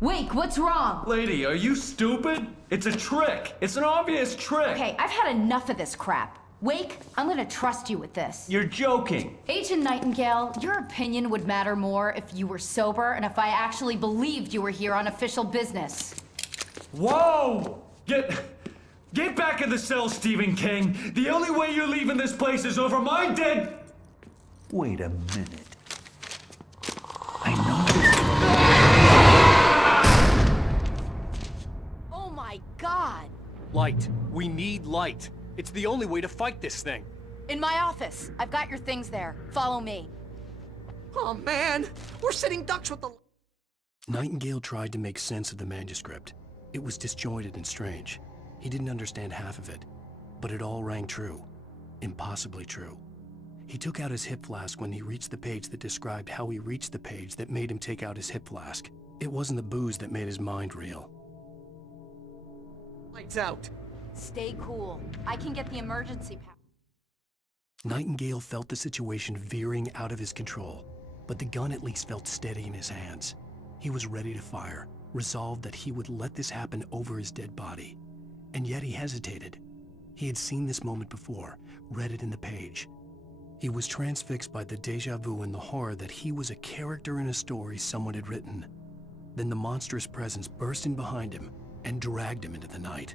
Wake, what's wrong? Lady, are you stupid? It's a trick. It's an obvious trick. Okay, I've had enough of this crap. Wake, I'm gonna trust you with this. You're joking. Agent Nightingale, your opinion would matter more if you were sober and if I actually believed you were here on official business. Whoa! Get back in the cell, Stephen King. The only way you're leaving this place is over my dead... Wait a minute. Oh my God! Light. We need light. It's the only way to fight this thing. In my office. I've got your things there. Follow me. Oh man, we're sitting ducks with the... Nightingale tried to make sense of the manuscript. It was disjointed and strange. He didn't understand half of it, but it all rang true. Impossibly true. He took out his hip flask when he reached the page that described how he reached the page that made him take out his hip flask. It wasn't the booze that made his mind reel. Lights out. Stay cool. I can get the emergency power. Nightingale felt the situation veering out of his control, but the gun at least felt steady in his hands. He was ready to fire, resolved that he would let this happen over his dead body. And yet he hesitated. He had seen this moment before, read it in the page. He was transfixed by the déjà vu and the horror that he was a character in a story someone had written. Then the monstrous presence burst in behind him and dragged him into the night.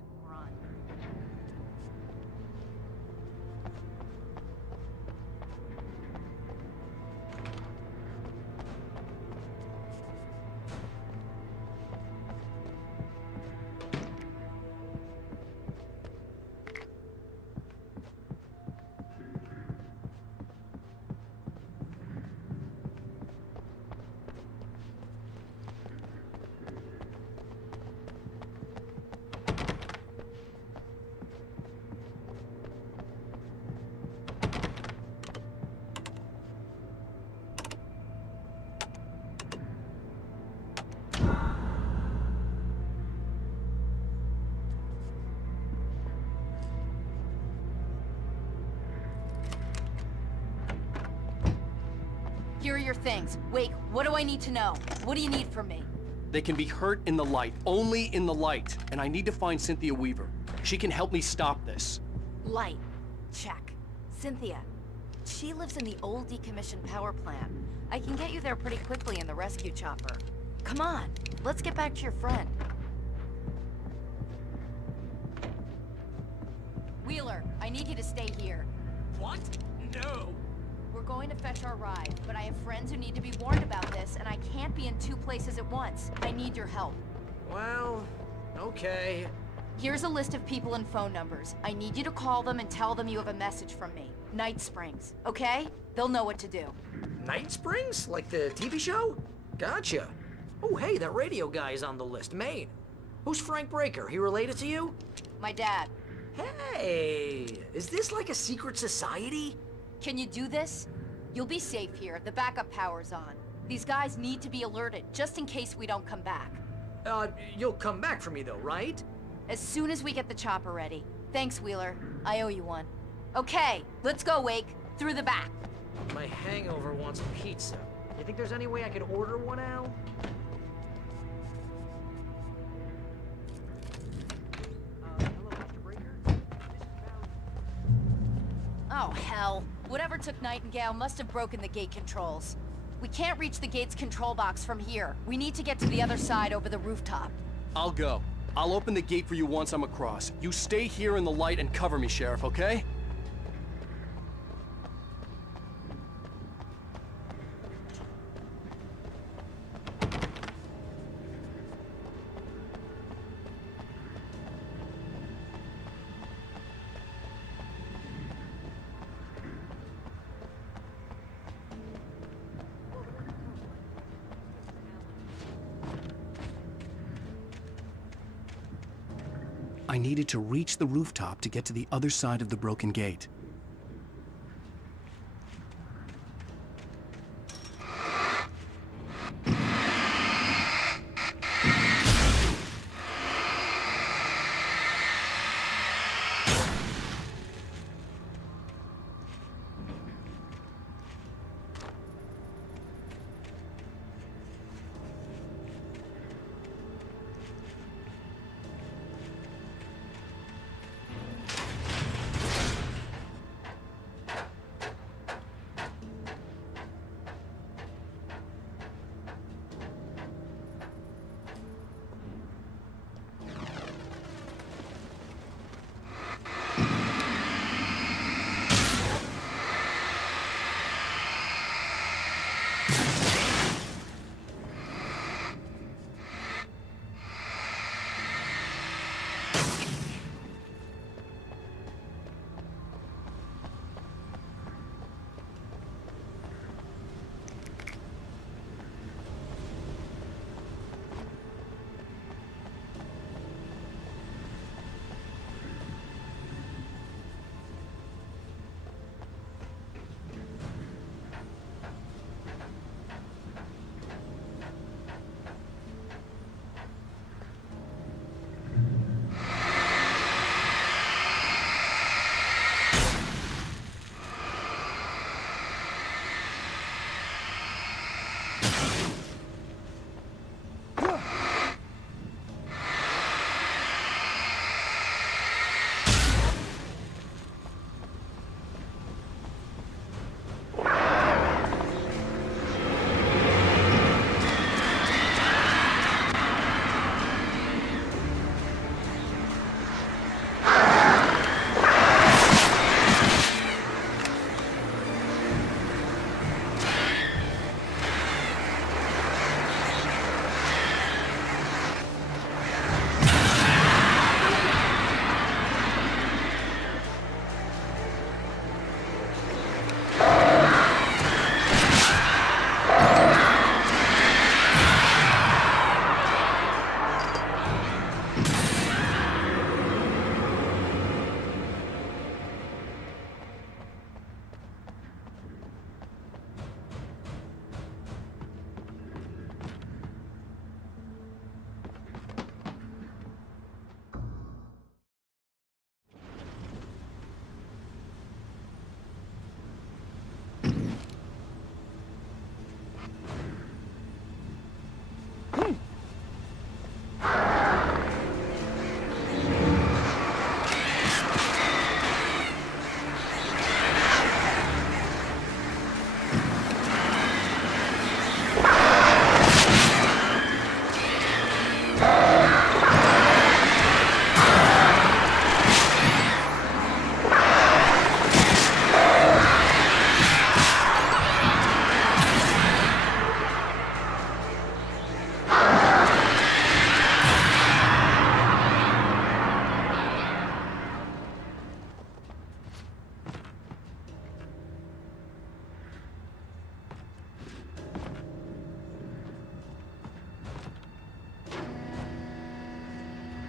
Here are your things. Wake, what do I need to know? What do you need from me? They can be hurt in the light, only in the light. And I need to find Cynthia Weaver. She can help me stop this. Light. Check. Cynthia. She lives in the old decommissioned power plant. I can get you there pretty quickly in the rescue chopper. Come on, let's get back to your friend. Wheeler, I need you to stay here. What? No. We're going to fetch our ride, but I have friends who need to be warned about this, and I can't be in two places at once. I need your help. Well, okay. Here's a list of people and phone numbers. I need you to call them and tell them you have a message from me. Night Springs, okay? They'll know what to do. Night Springs? Like the TV show? Gotcha. Oh, hey, that radio guy is on the list. Maine. Who's Frank Breaker? He related to you? My dad. Hey, is this like a secret society? Can you do this? You'll be safe here. The backup power's on. These guys need to be alerted, just in case we don't come back. You'll come back for me though, right? As soon as we get the chopper ready. Thanks, Wheeler. I owe you one. Okay, let's go, Wake. Through the back. My hangover wants pizza. You think there's any way I could order one, Al? Oh, hell. Whatever took Nightingale must have broken the gate controls. We can't reach the gate's control box from here. We need to get to the other side over the rooftop. I'll go. I'll open the gate for you once I'm across. You stay here in the light and cover me, Sheriff, okay? I needed to reach the rooftop to get to the other side of the broken gate.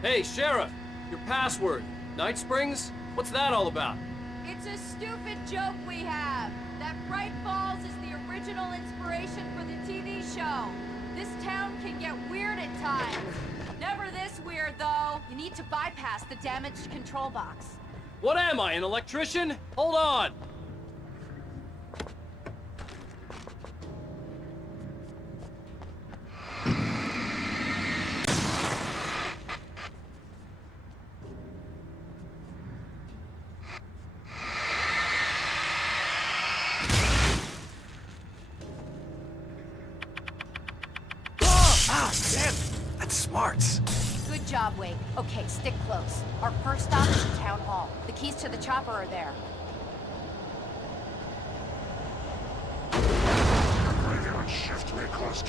Hey, Sheriff! Your password. Night Springs? What's that all about? It's a stupid joke we have. That Bright Falls is the original inspiration for the TV show. This town can get weird at times. Never this weird, though. You need to bypass the damaged control box. What am I, an electrician? Hold on! Smarts. Good job, Wake. Okay, stick close. Our first stop is the town hall. The keys to the chopper are there. Shift me close.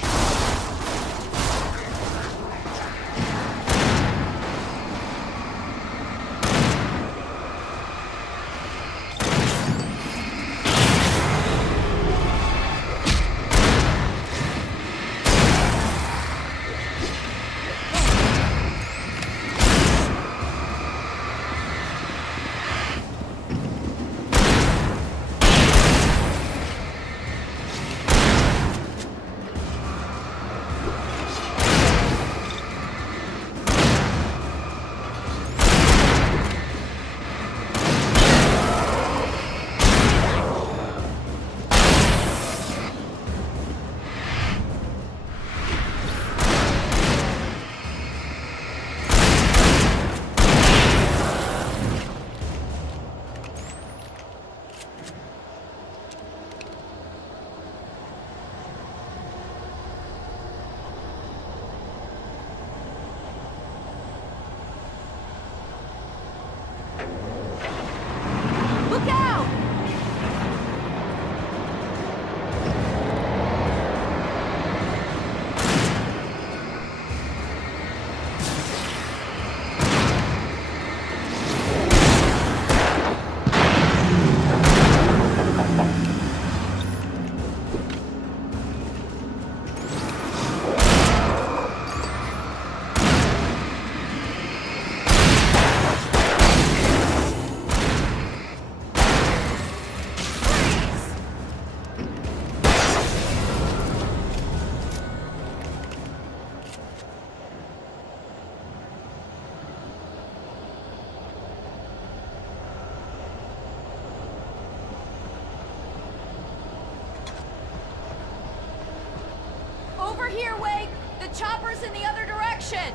Over here, Wake! The chopper's in the other direction!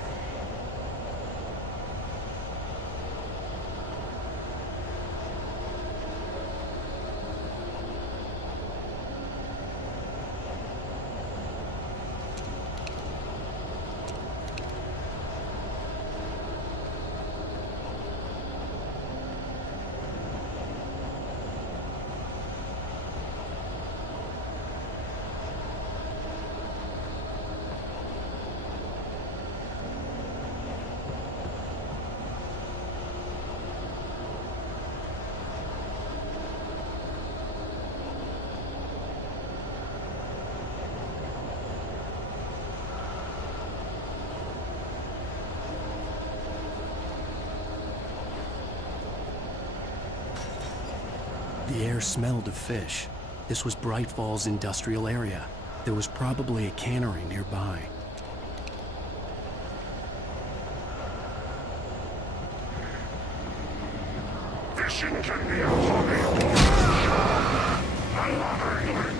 The air smelled of fish. This was Bright Falls industrial area. There was probably a cannery nearby. Fishing can be a hobby. I love angling.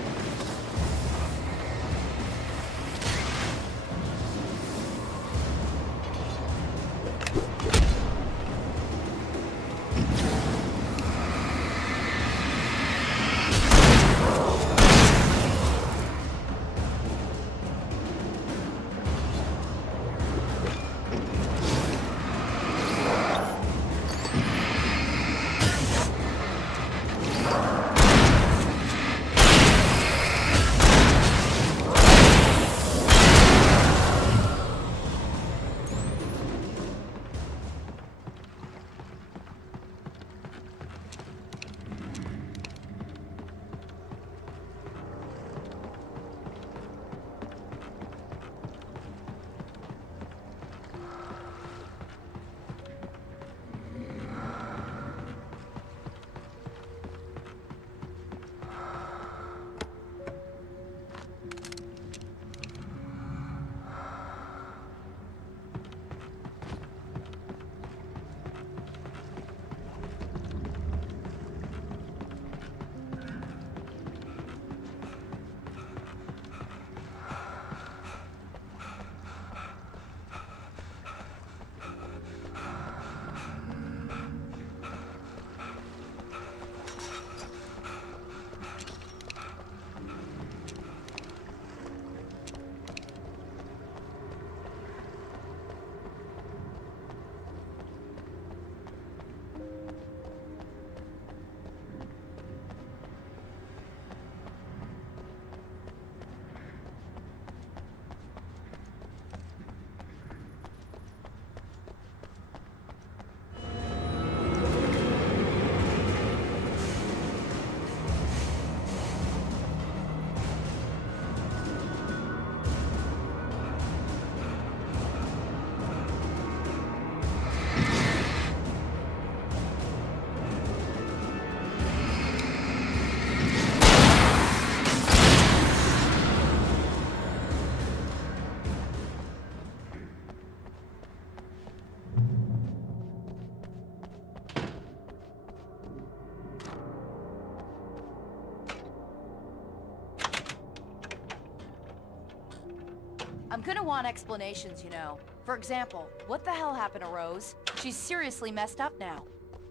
I'm gonna want explanations, you know. For example, what the hell happened to Rose? She's seriously messed up now.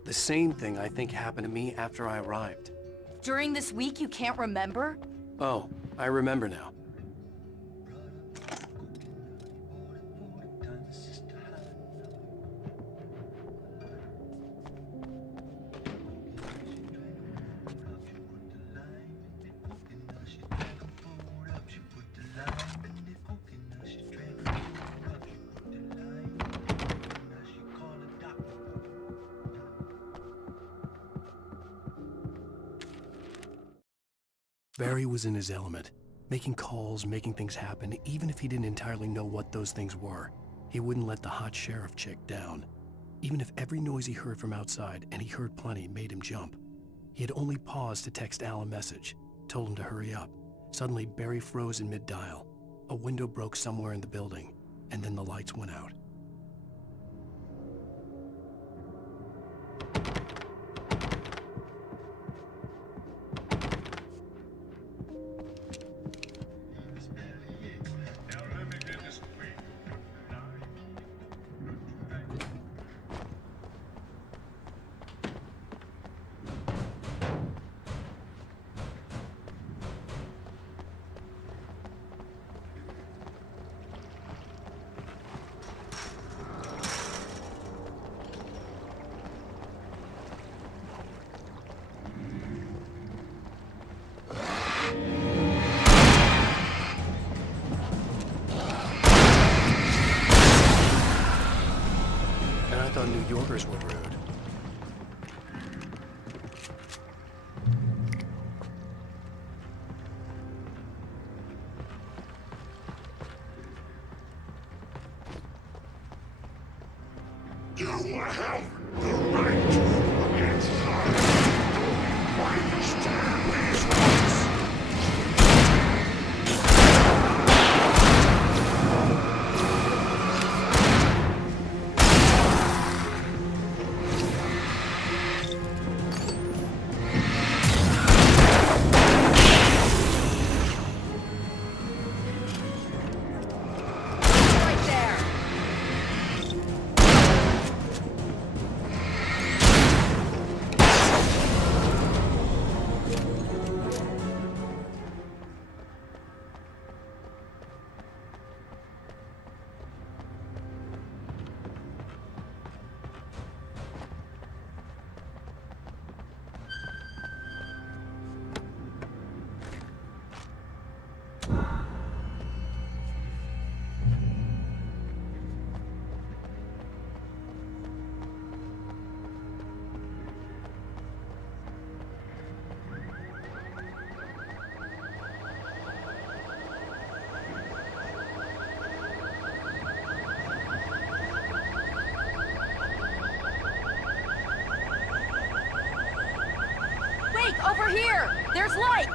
The same thing I think happened to me after I arrived. During this week, you can't remember? Oh, I remember now. Barry was in his element, making calls, making things happen, even if he didn't entirely know what those things were. He wouldn't let the hot sheriff chick down. Even if every noise he heard from outside, and he heard plenty, made him jump. He had only paused to text Al a message, told him to hurry up. Suddenly, Barry froze in mid-dial. A window broke somewhere in the building, and then the lights went out. I thought New Yorkers were rude. You have the right against us. Understand these words. Over here! There's light!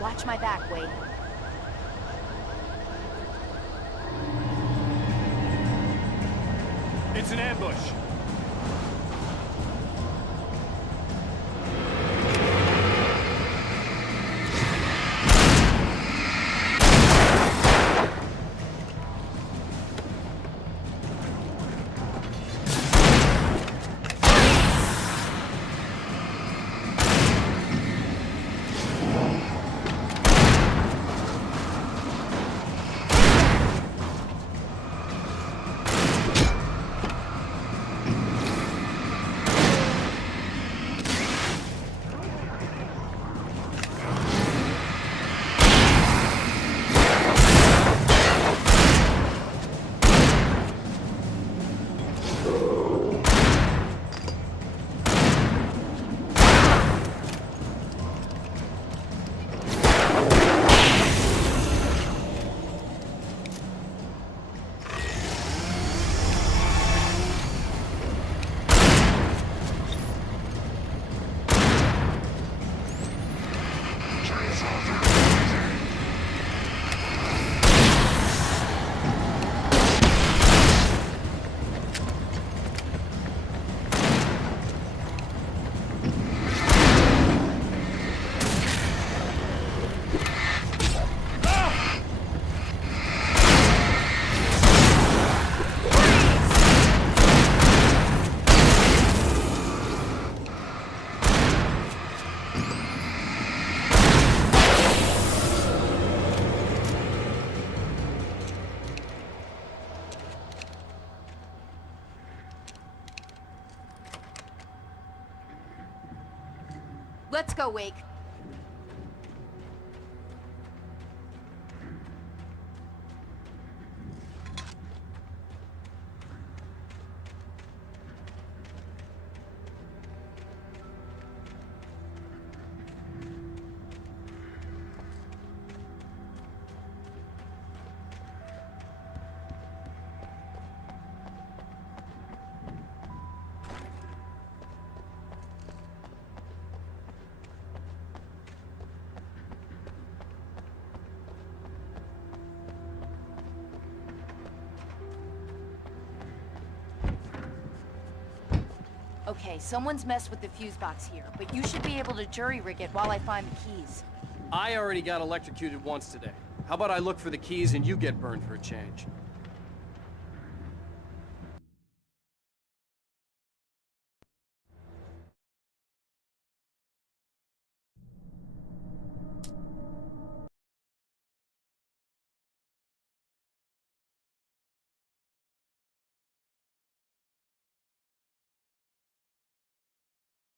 Watch my back, Wade. It's an ambush. Let's go, Wake. Okay, someone's messed with the fuse box here, but you should be able to jury-rig it while I find the keys. I already got electrocuted once today. How about I look for the keys and you get burned for a change?